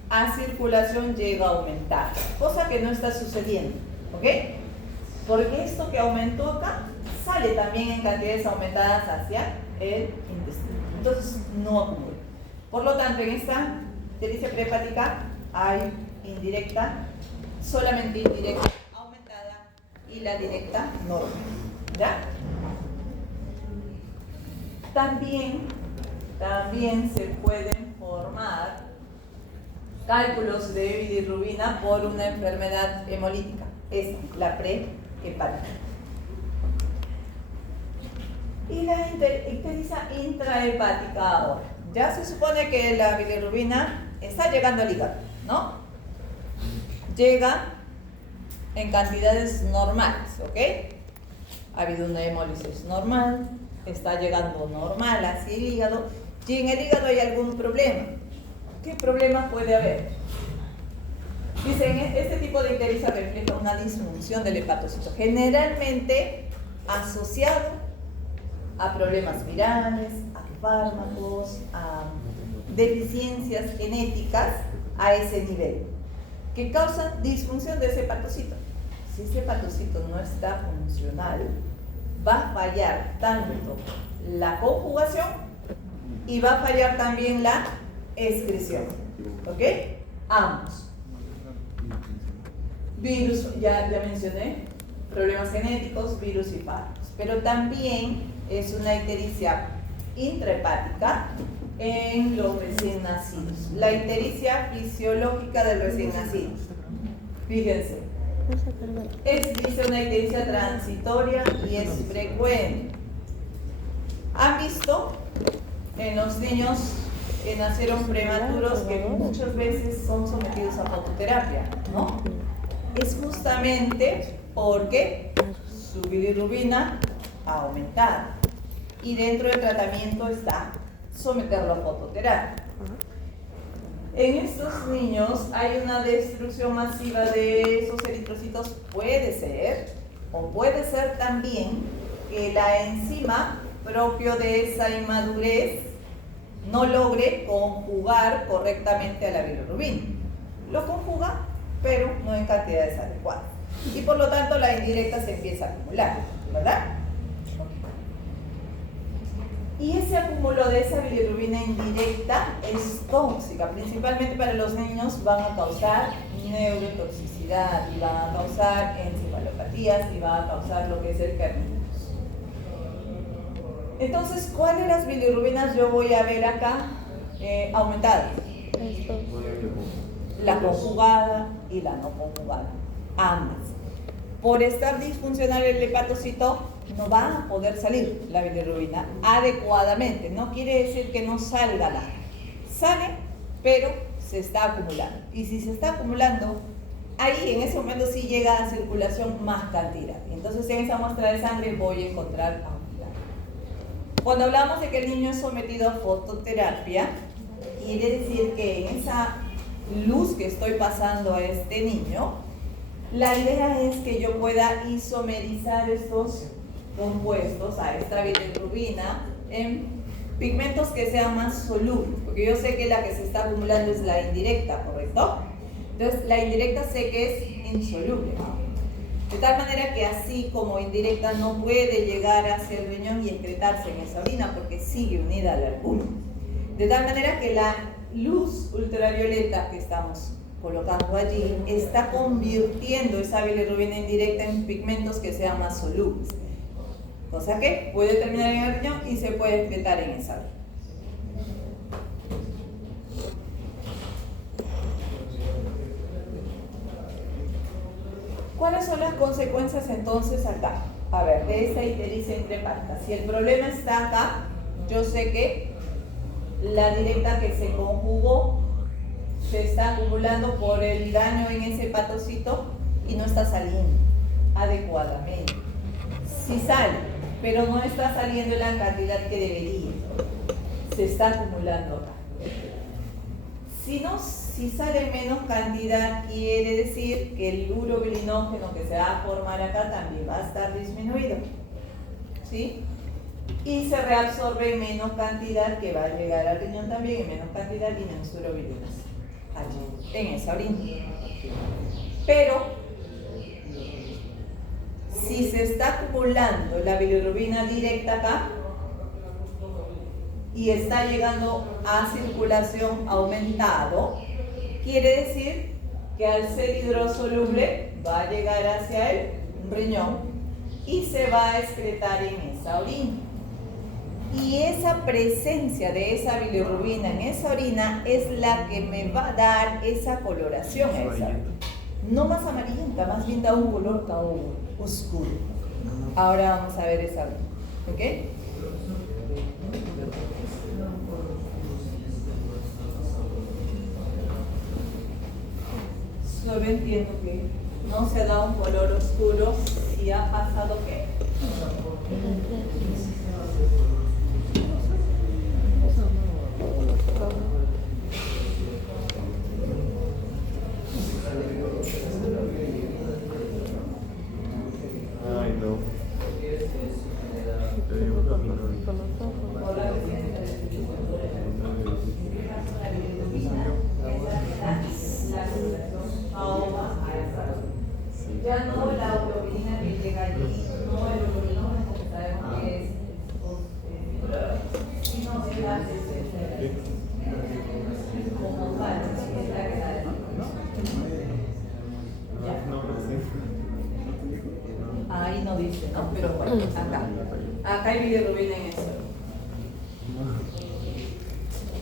a circulación llega a aumentar, cosa que no está sucediendo, ¿ok? Porque esto que aumentó acá sale también en cantidades aumentadas hacia el intestino, entonces no acumula. Por lo tanto, en esta ictericia prehepática hay indirecta, solamente indirecta aumentada y la directa normal, ¿ya? También se pueden formar cálculos de bilirrubina por una enfermedad hemolítica, es la prehepática. Y la ictericia intrahepática ahora. Ya se supone que la bilirrubina está llegando al hígado, ¿no? Llega en cantidades normales, ¿ok? Ha habido una hemólisis normal, está llegando normal hacia el hígado, y en el hígado hay algún problema. ¿Qué problema puede haber? Dicen, este tipo de ictericia refleja una disfunción del hepatocito, generalmente asociado a problemas virales, a fármacos, a deficiencias genéticas a ese nivel, que causan disfunción de ese hepatocito. Si ese hepatocito no está funcional, va a fallar tanto la conjugación y va a fallar también la excreción. ¿Ok? Ambos. Virus, ya mencioné, problemas genéticos, virus y fármacos. Pero también es una ictericia intrahepática en los recién nacidos. La ictericia fisiológica del recién nacido. Fíjense. Dice una ictericia transitoria y es frecuente. ¿Han visto en los niños que nacieron prematuros que muchas veces son sometidos a fototerapia, ¿no? Es justamente porque su bilirrubina ha aumentado y dentro del tratamiento está someterlo a fototerapia. En estos niños hay una destrucción masiva de esos eritrocitos, puede ser, o puede ser también que la enzima propio de esa inmadurez no logre conjugar correctamente a la bilirrubina. Lo conjuga, pero no en cantidades adecuadas. Y por lo tanto la indirecta se empieza a acumular, ¿verdad? Y ese acúmulo de esa bilirrubina indirecta es tóxica, principalmente para los niños van a causar neurotoxicidad y van a causar encefalopatías y van a causar lo que es el carnitis. Entonces, ¿cuáles de las bilirrubinas yo voy a ver acá aumentadas? La conjugada y la no conjugada, ambas. Por estar disfuncional el hepatocito, no va a poder salir la bilirrubina adecuadamente. No quiere decir que no salga nada. Sale, pero se está acumulando. Y si se está acumulando, ahí en ese momento sí llega a circulación más cantidad. Entonces en esa muestra de sangre voy a encontrar acumulado. Cuando hablamos de que el niño es sometido a fototerapia, quiere decir que en esa luz que estoy pasando a este niño, la idea es que yo pueda isomerizar estos compuestos a esta bilirrubina en pigmentos que sean más solubles, porque yo sé que la que se está acumulando es la indirecta, ¿correcto? Entonces la indirecta sé que es insoluble, de tal manera que así como indirecta no puede llegar hacia el riñón y excretarse en esa orina porque sigue unida al albúmina, de tal manera que la luz ultravioleta que estamos colocando allí está convirtiendo esa bilirrubina indirecta en pigmentos que sean más solubles, cosa que puede terminar en el riñón y se puede excretar en esa orina. ¿Cuáles son las consecuencias entonces acá? A ver, de esa ictericia intrahepática. Si el problema está acá, yo sé que la directa que se conjugó se está acumulando por el daño en ese hepatocito y no está saliendo adecuadamente. Si sale, pero no está saliendo en la cantidad que debería, se está acumulando acá. Si sale menos cantidad, quiere decir que el urobilinógeno que se va a formar acá también va a estar disminuido, ¿sí? Y se reabsorbe menos cantidad que va a llegar al riñón también, en menos cantidad y menos urobilinas allí, en esa orina. Pero si se está acumulando la bilirrubina directa acá y está llegando a circulación aumentado, quiere decir que al ser hidrosoluble va a llegar hacia el riñón y se va a excretar en esa orina. Y esa presencia de esa bilirrubina en esa orina es la que me va a dar esa coloración a esa orina. No más amarillenta, más bien da un color oscuro. Ahora vamos a ver esa orina, ¿ok? entiendo que no se da un color oscuro si ha pasado ¿qué? Ay, no. Te digo que a mí no. Ya no la urobilina que llega allí, no el urobilina que sabemos que es, sino la presencia como tal, es la que da. No, no sé. Ahí no dice, ¿no? Pero bueno, acá hay bilirrubina en eso.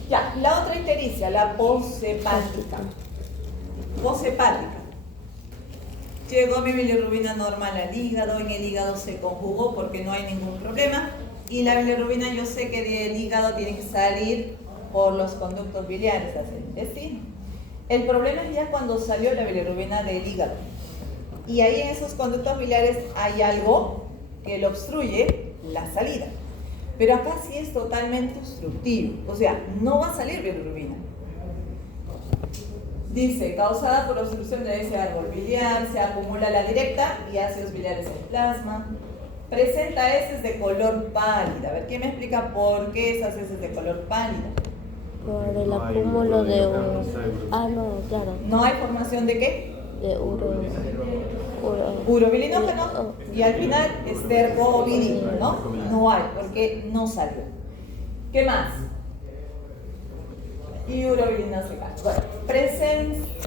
Ya, la otra ictericia, la poshepática. Poshepática. Llegó mi bilirrubina normal al hígado, en el hígado se conjugó porque no hay ningún problema. Y la bilirrubina yo sé que del hígado tiene que salir por los conductos biliares hacia el intestino. El problema es ya cuando salió la bilirrubina del hígado. Y ahí en esos conductos biliares hay algo que lo obstruye la salida. Pero acá sí es totalmente obstructivo, o sea, no va a salir bilirrubina. Dice, causada por obstrucción de ese árbol biliar, se acumula la directa y ácidos biliares en plasma. Presenta heces de color pálida. A ver, ¿quién me explica por qué esas heces de color pálida? Por el acúmulo de uro. Ah, no, claro. ¿No hay formación de qué? De uro. Urobilinógeno y al final estercobilino, ¿no? No hay, porque no salió. ¿Qué más? Y urobilina se cae. Bueno,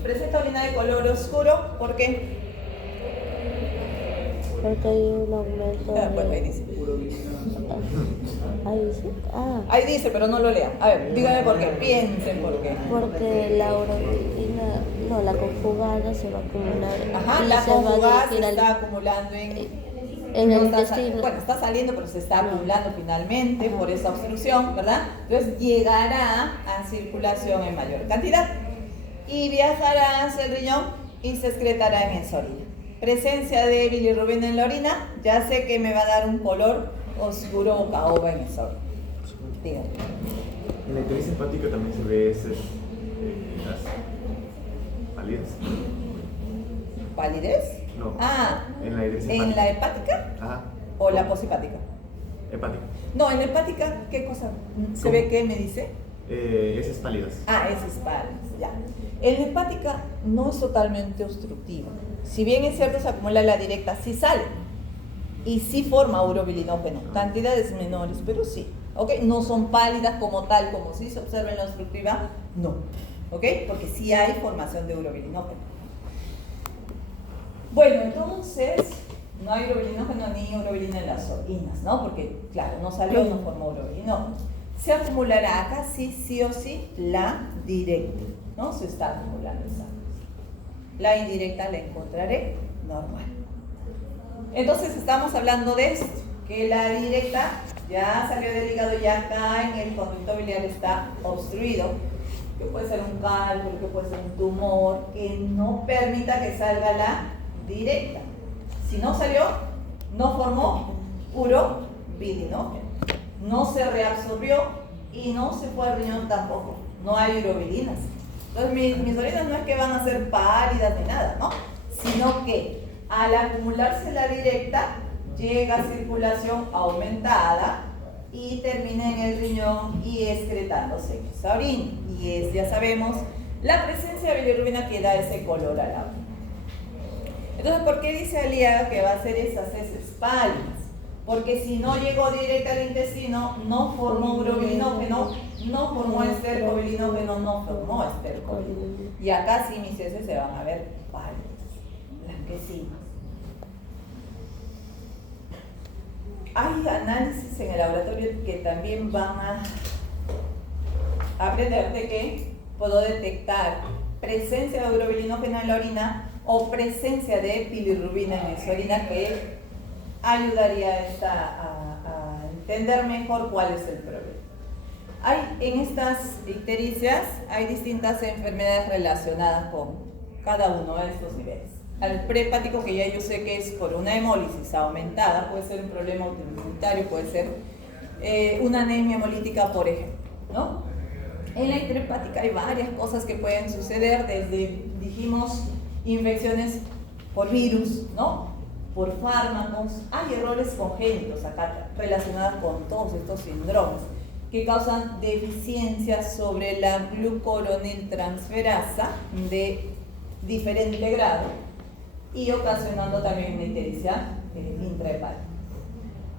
presenta orina de color oscuro, ¿por qué? Porque hay un aumento Bueno, ahí de... dice. Ahí dice. Ah, Ahí dice, pero no lo lean. A ver, dígame por qué, piensen por qué. porque la urobilina, no, la conjugada se va a acumular. Ajá, y la se va a conjugada se dirigir está al... acumulando en el no está, intestino. bueno, está saliendo, pero se está acumulando finalmente por esa obstrucción, ¿verdad? Entonces llegará a circulación en mayor cantidad y viajará hacia el riñón y se excretará en esa orina. Presencia de bilirrubina en la orina, ya sé que me va a dar un color oscuro o caoba en esa orina. Dígame. En la ictericia hepática también se ve esas pálidas. ¿Palidez? No. Ah, En la ictericia ¿en hepática. la hepática Ajá. o la poshepática? Hepática. No, en la hepática, ¿qué cosa? ¿Se ¿Cómo? ve qué me dice? Esas pálidas. Ah, ese es pálido, ya. En la hepática no es totalmente obstructiva. Si bien es cierto, se acumula la directa, sí sale. Y sí forma urobilinógeno, cantidades menores, pero sí. ¿Ok? No son pálidas como tal, como sí se observa en la obstructiva, no. ¿Ok? Porque sí hay formación de urobilinógeno. Bueno, entonces, no hay urobilinógeno ni urobilina en las orinas, ¿no? Porque, claro, no salió, no formó urobilinógeno. Se acumulará acá sí o sí la directa, ¿no? Se está acumulando esa. La indirecta la encontraré normal. Entonces estamos hablando de esto, que la directa ya salió del hígado, ya acá en el conducto biliar está obstruido, que puede ser un cálculo, que puede ser un tumor, que no permita que salga la directa. Si no salió, no formó urobilinógeno, no se reabsorbió y no se fue al riñón tampoco, no hay urobilinas. Entonces mis orinas no es que van a ser pálidas ni nada, ¿no? Sino que al acumularse la directa llega a circulación aumentada y termina en el riñón y excretándose en esa orina. Y es, ya sabemos, la presencia de bilirrubina que da ese color al agua. Entonces, ¿por qué dice Aliaga que va a ser esas heces pálidas? Porque si no llegó directa al intestino, no formó urobilinógeno, no formó estercobilinógeno, no formó estercobilino. Y acá sí mis heces se van a ver pálidas, blanquecinas. Hay análisis en el laboratorio que también van a aprender de que puedo detectar presencia de urobilinógeno en la orina o presencia de bilirrubina en esa orina, que ayudaría a entender mejor cuál es el problema. En estas ictericias hay distintas enfermedades relacionadas con cada uno de estos niveles. Al prehepático, que ya yo sé que es por una hemólisis aumentada, puede ser un problema autoinmunitario, puede ser una anemia hemolítica, por ejemplo, ¿no? En la intrahepática hay varias cosas que pueden suceder, desde, dijimos, infecciones por virus, ¿no? Por fármacos. Hay errores congénitos acá relacionados con todos estos síndromes que causan deficiencias sobre la glucuroniltransferasa de diferente grado y ocasionando también una ictericia intrahepática.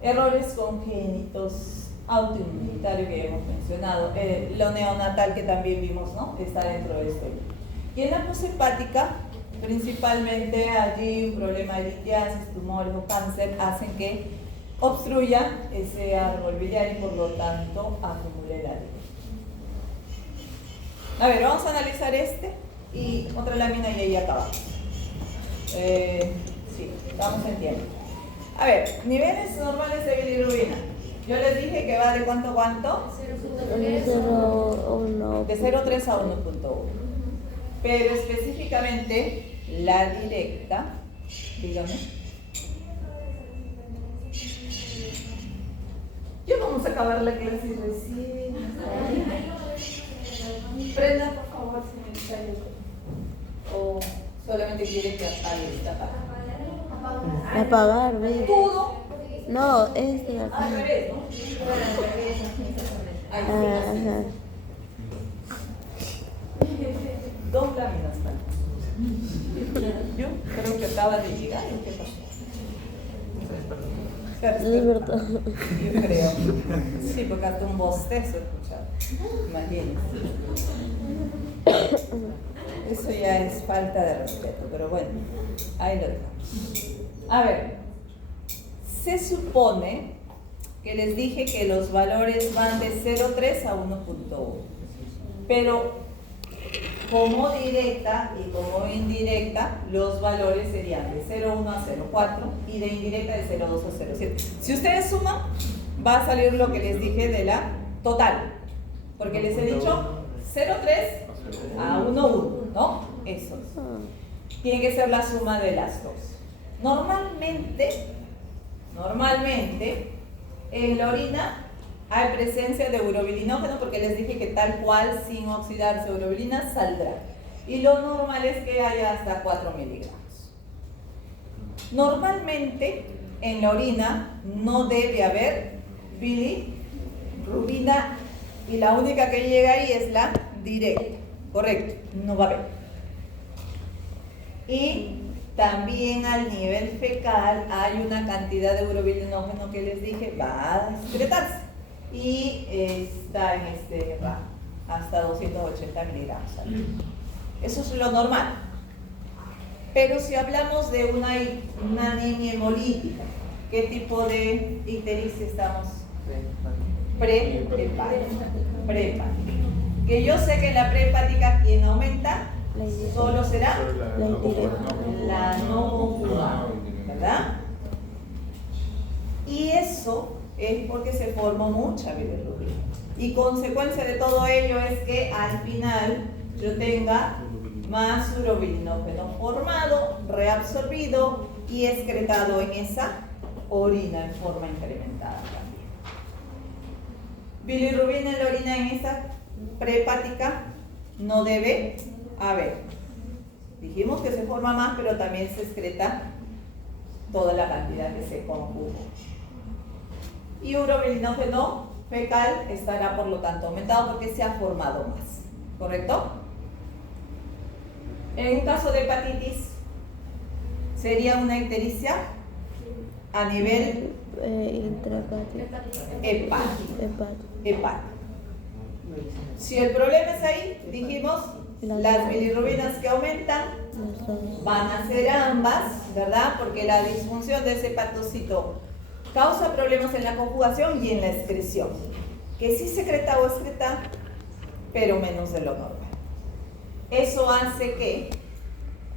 Errores congénitos, autoinmunitario que hemos mencionado, lo neonatal que también vimos, ¿no? Está dentro de esto. Y en la poshepática, principalmente allí un problema de litiasis, tumores o cáncer hacen que obstruya ese árbol biliar y por lo tanto acumule la leche. A ver, vamos a analizar este y otra lámina y ahí acabamos. Sí, estamos en tiempo. A ver, niveles normales de bilirrubina. Yo les dije que va de cuánto a cuánto. De 0,3 a 1,1. Pero específicamente la directa, dígame. Ya vamos a acabar la clase recién. Prenda, por favor, si me dice. O solamente quiere que apague esta parte. Apagar, ¿ves? Todo. No, es de acá. Al revés, ¿no? Ahí sí, Ajá. Dos láminas faltan. Yo creo que acaba de llegar. ¿Qué pasó? Es verdad. Yo creo. Sí, porque hasta un bostezo he escuchado. Imagínense. Eso ya es falta de respeto, pero bueno, ahí lo dejamos. A ver, se supone que les dije que los valores van de 0,3 a 1,1, pero como directa y como indirecta, los valores serían de 0,1 a 0,4 y de indirecta de 0,2 a 0,7. Si ustedes suman, va a salir lo que les dije de la total, porque les he dicho 0,3 a 1,1, ¿no? Eso es. Tiene que ser la suma de las dos. Normalmente, en la orina hay presencia de urobilinógeno, porque les dije que tal cual, sin oxidarse urobilina, saldrá. Y lo normal es que haya hasta 4 miligramos. Normalmente, en la orina no debe haber bilirrubina, y la única que llega ahí es la directa. Correcto, no va a haber. Y también al nivel fecal hay una cantidad de urobilinógeno que les dije va a excretarse y está en este rango, hasta 280 miligramos. Eso es lo normal. Pero si hablamos de una anemia hemolítica, ¿qué tipo de ictericia estamos? Prehepática. Que yo sé que en la prehepática, quien aumenta solo será la no conjugada, ¿verdad? Y eso es porque se formó mucha bilirrubina. Y consecuencia de todo ello es que al final yo tenga más urobilinógeno formado, reabsorbido y excretado en esa orina en forma incrementada también. Bilirrubina en la orina en esta prehepática no debe haber. Dijimos que se forma más, pero también se excreta toda la cantidad que se conjugó. Y urobilinógeno fecal estará por lo tanto aumentado porque se ha formado más. ¿Correcto? En un caso de hepatitis, sería una ictericia a nivel hepático. Si el problema es ahí, dijimos, las bilirrubinas que aumentan van a ser ambas, ¿verdad? Porque la disfunción de ese hepatocito causa problemas en la conjugación y en la excreción, que sí secreta o excreta, pero menos de lo normal. Eso hace que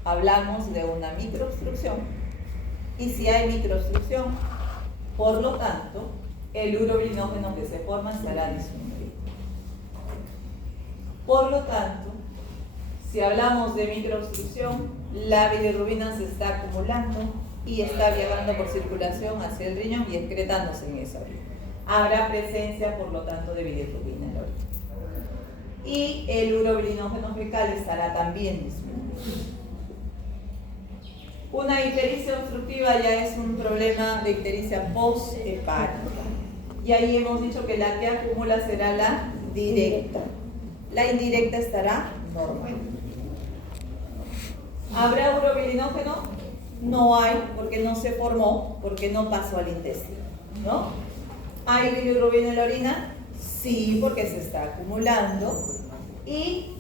hablamos de una microobstrucción, y si hay microobstrucción, por lo tanto, el urobilinógeno que se forma estará disminuido. Por lo tanto, Si hablamos de microobstrucción, la bilirrubina se está acumulando y está viajando por circulación hacia el riñón y excretándose en esa orina. Habrá presencia, por lo tanto, de bilirrubina en la orina. Y el urobilinógeno fecal estará también disminuido. Una ictericia obstructiva ya es un problema de ictericia posthepática. Y ahí hemos dicho que la que acumula será la directa. La indirecta estará normal. ¿Habrá urobilinógeno? No hay, porque no se formó, porque no pasó al intestino, ¿no? ¿Hay bilirrubina en la orina? Sí, porque se está acumulando. ¿Y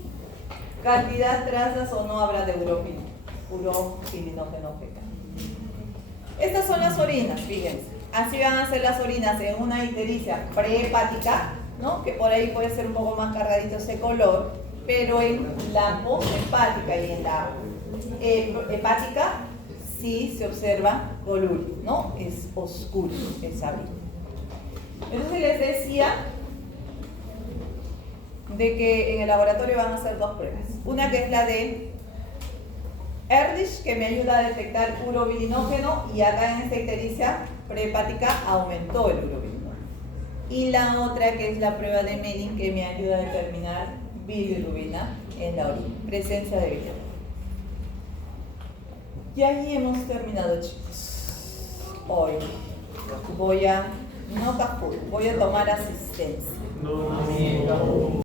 cantidad trazas o no habrá de urobilinógeno fecal? Estas son las orinas, fíjense. Así van a ser las orinas en una ictericia prehepática, ¿no? Que por ahí puede ser un poco más cargadito ese color, pero en la posthepática y en la hepática sí se observa colurio, ¿no? Es oscuro, es sabido. Entonces les decía de que en el laboratorio van a hacer dos pruebas. Una que es la de Ehrlich, que me ayuda a detectar urobilinógeno, y acá en esta ictericia prehepática aumentó el urobilinógeno. Y la otra que es la prueba de Mellin, que me ayuda a determinar bilirrubina en la orina, presencia de bilirrubina. Y ahí hemos terminado, chicos. Hoy voy a tomar asistencia. No.